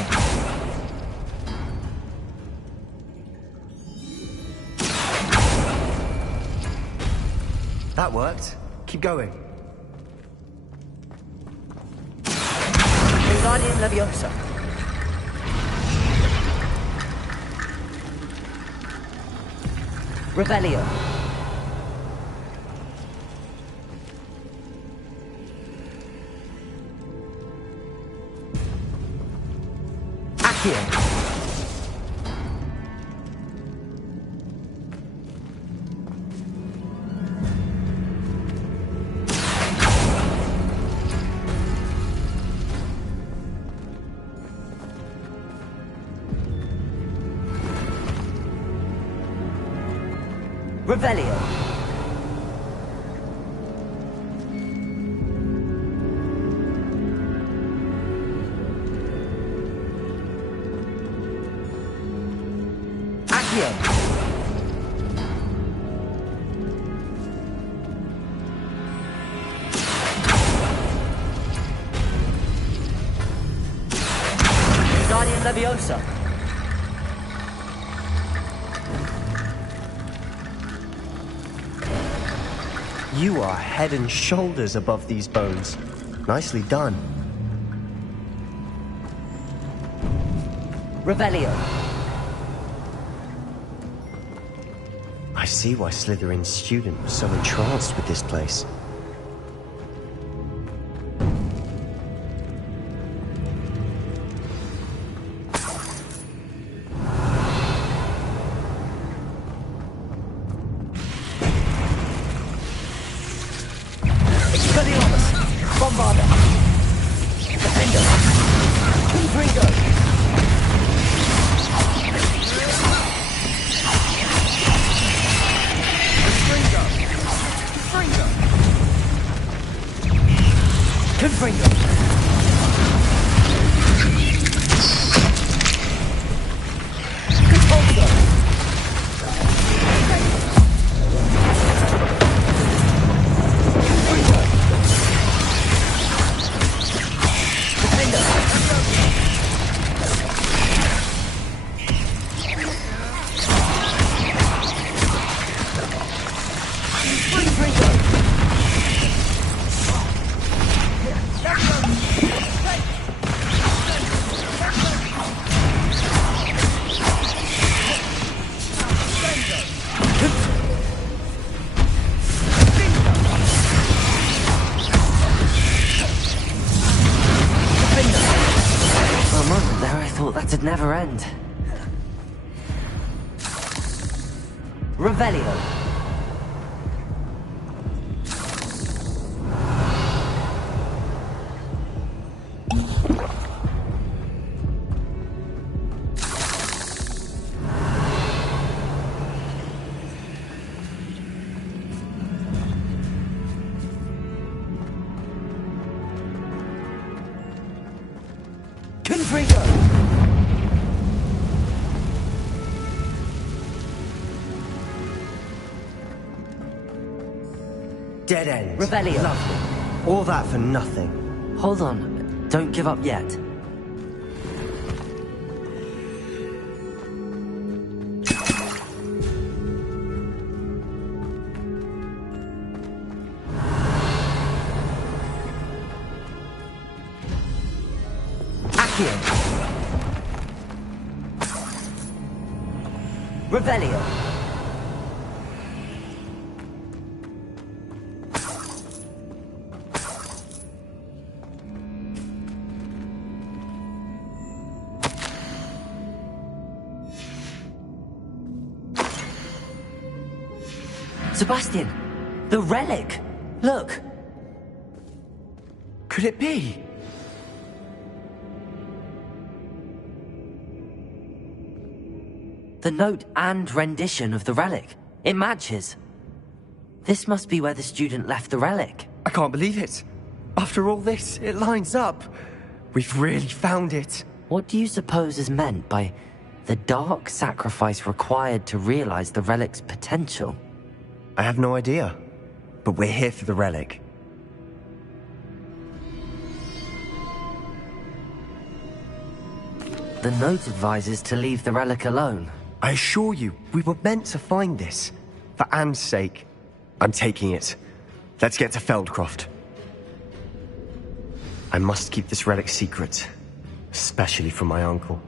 That worked. Keep going. Wingardium Leviosa. Revelio. Accio. Revelio. Accio. Wingardium Leviosa. You are head and shoulders above these bones. Nicely done. Revelio. I see why Slytherin's student was so entranced with this place. Bombarda. Confringo! That'd never end. Revelio. Confringo. Dead end. Revelio. Lovely. All that for nothing. Hold on. Don't give up yet. Accio. Revelio. Sebastian! The relic! Look! Could it be? The note and rendition of the relic. It matches. This must be where the student left the relic. I can't believe it. After all this, it lines up. We've really found it. What do you suppose is meant by the dark sacrifice required to realize the relic's potential? I have no idea, but we're here for the relic. The note advises to leave the relic alone. I assure you, we were meant to find this. For Anne's sake, I'm taking it. Let's get to Feldcroft. I must keep this relic secret, especially from my uncle.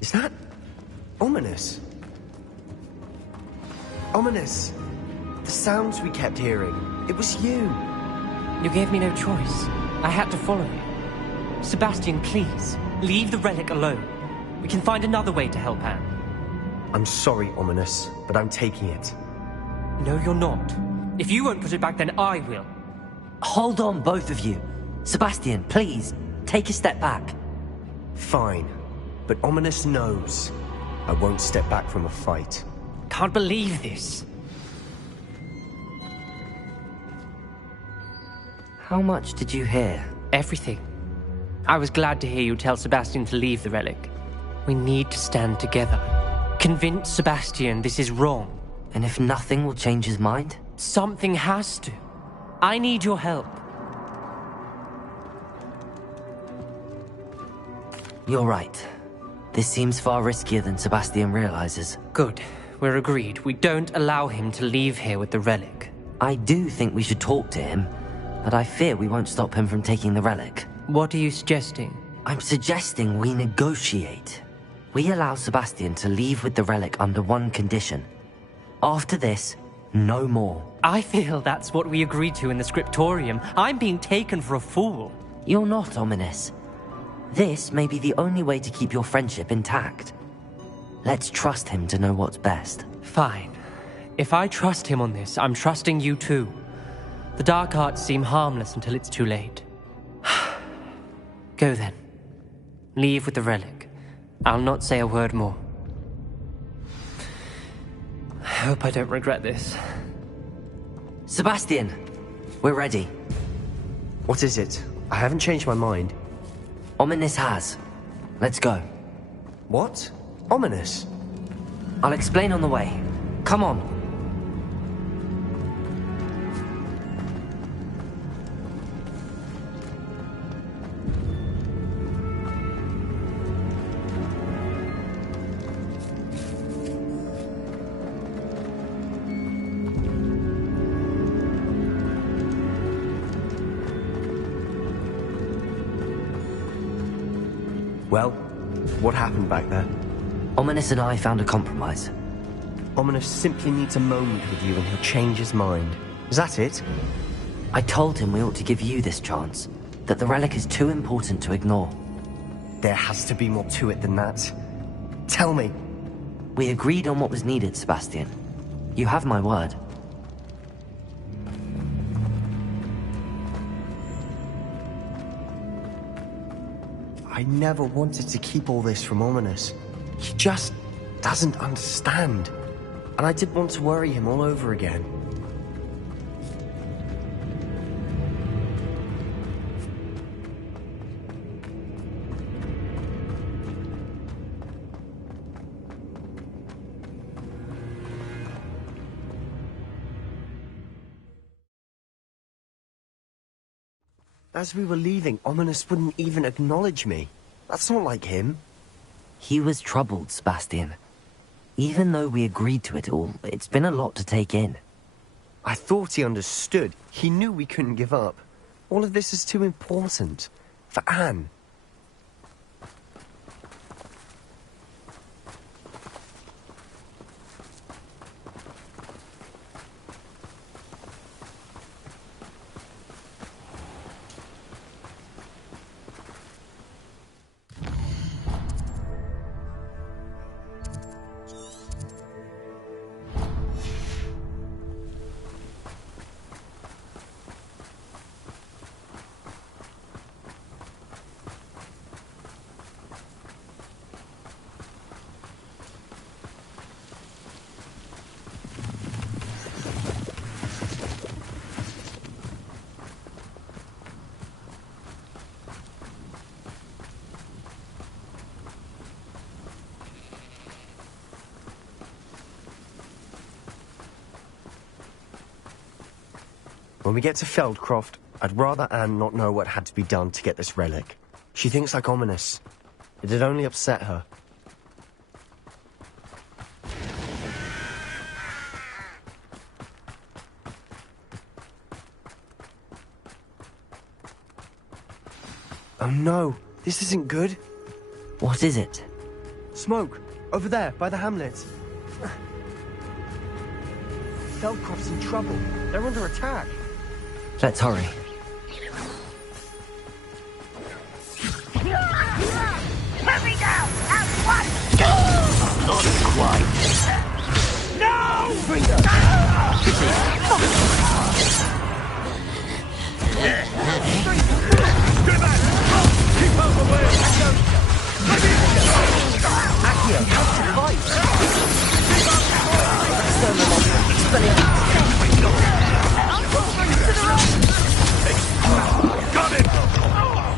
Is that ominous? Ominous. The sounds we kept hearing. It was you. You gave me no choice. I had to follow you. Sebastian, please, leave the relic alone. We can find another way to help Anne. I'm sorry, Ominous, but I'm taking it. No, you're not. If you won't put it back, then I will. Hold on, both of you. Sebastian, please, take a step back. Fine. But Ominous knows I won't step back from a fight. Can't believe this. How much did you hear? Everything. I was glad to hear you tell Sebastian to leave the relic. We need to stand together. Convince Sebastian this is wrong. And if nothing will change his mind? Something has to. I need your help. You're right. This seems far riskier than Sebastian realizes. Good. We're agreed. We don't allow him to leave here with the relic. I do think we should talk to him, but I fear we won't stop him from taking the relic. What are you suggesting? I'm suggesting we negotiate. We allow Sebastian to leave with the relic under one condition. After this, no more. I feel that's what we agreed to in the scriptorium. I'm being taken for a fool. You're not, Ominous. This may be the only way to keep your friendship intact. Let's trust him to know what's best. Fine. If I trust him on this, I'm trusting you too. The dark arts seem harmless until it's too late. Go then. Leave with the relic. I'll not say a word more. I hope I don't regret this. Sebastian, we're ready. What is it? I haven't changed my mind. Ominous has. Let's go. What? Ominous? I'll explain on the way. Come on. Well, what happened back there? Ominous and I found a compromise. Ominous simply needs a moment with you and he'll change his mind. Is that it? I told him we ought to give you this chance, that the relic is too important to ignore. There has to be more to it than that. Tell me. We agreed on what was needed, Sebastian. You have my word. I never wanted to keep all this from Ominous. He just doesn't understand. And I didn't want to worry him all over again. As we were leaving, Ominous wouldn't even acknowledge me. That's not like him. He was troubled, Sebastian. Even though we agreed to it all, it's been a lot to take in. I thought he understood. He knew we couldn't give up. All of this is too important. For Anne. When we get to Feldcroft, I'd rather Anne not know what had to be done to get this relic. She thinks like Ominous. It'd only upset her. Oh no, this isn't good. What is it? Smoke, over there, by the hamlet. Feldcroft's in trouble. They're under attack. Let's hurry. Hurry now! At once! Not quite. No! Good man! Keep out the way! Accio, how to fight? Got it!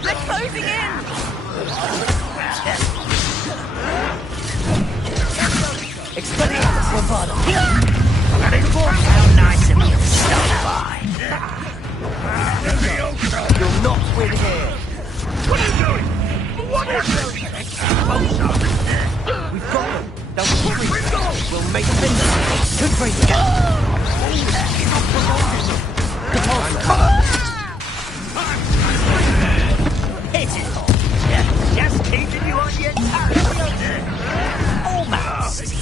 They're closing in! Expelliarmus Lombardum. How nice of you to stop by. You'll not win here. What are you doing? What is this? We've got them. They'll be free. We'll make business. Good for you. Just keeping you on your toes. Almost.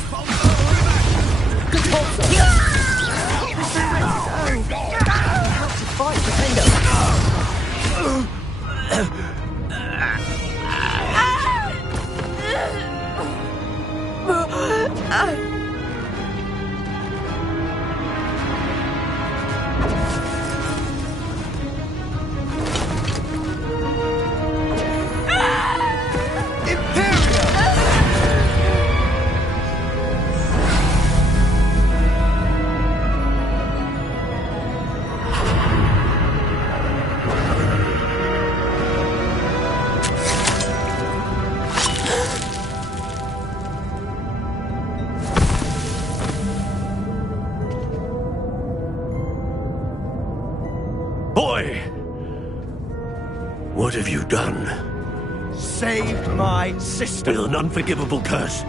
What have you done? Saved my sister. With an unforgivable curse.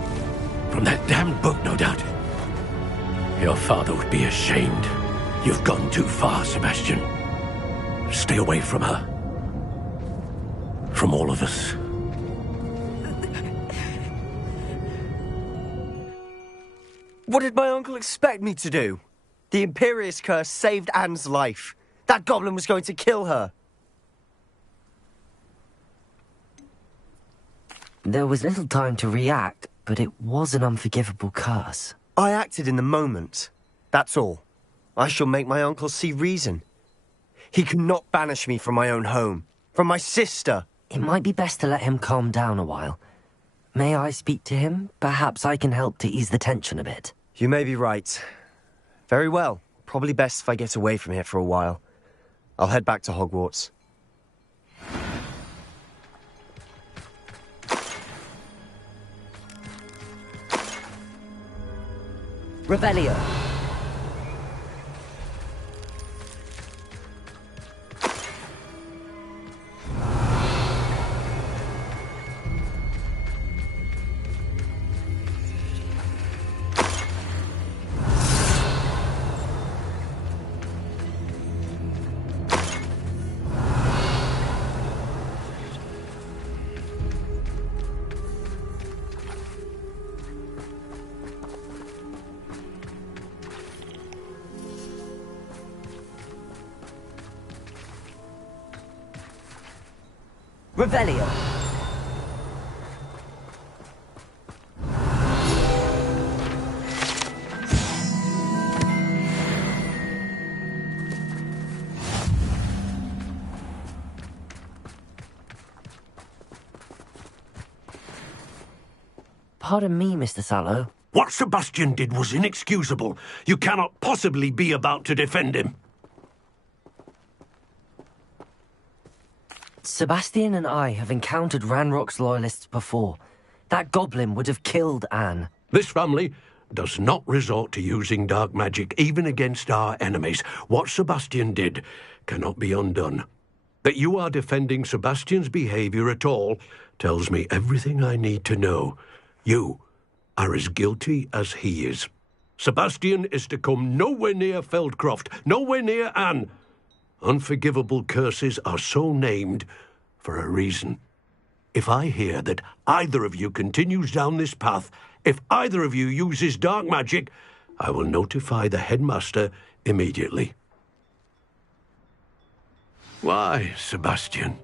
From that damned book, no doubt. Your father would be ashamed. You've gone too far, Sebastian. Stay away from her. From all of us. What did my uncle expect me to do? The Imperious curse saved Anne's life. That goblin was going to kill her. There was little time to react, but it was an unforgivable curse. I acted in the moment. That's all. I shall make my uncle see reason. He cannot banish me from my own home, from my sister. It might be best to let him calm down a while. May I speak to him? Perhaps I can help to ease the tension a bit. You may be right. Very well. Probably best if I get away from here for a while. I'll head back to Hogwarts. Revelio. Revelio. Pardon me, Mr. Sallow. What Sebastian did was inexcusable. You cannot possibly be about to defend him. Sebastian and I have encountered Ranrock's loyalists before. That goblin would have killed Anne. This family does not resort to using dark magic even against our enemies. What Sebastian did cannot be undone. That you are defending Sebastian's behavior at all tells me everything I need to know. You are as guilty as he is. Sebastian is to come nowhere near Feldcroft, nowhere near Anne. Unforgivable curses are so named for a reason. If I hear that either of you continues down this path, if either of you uses dark magic, I will notify the headmaster immediately. Why, Sebastian?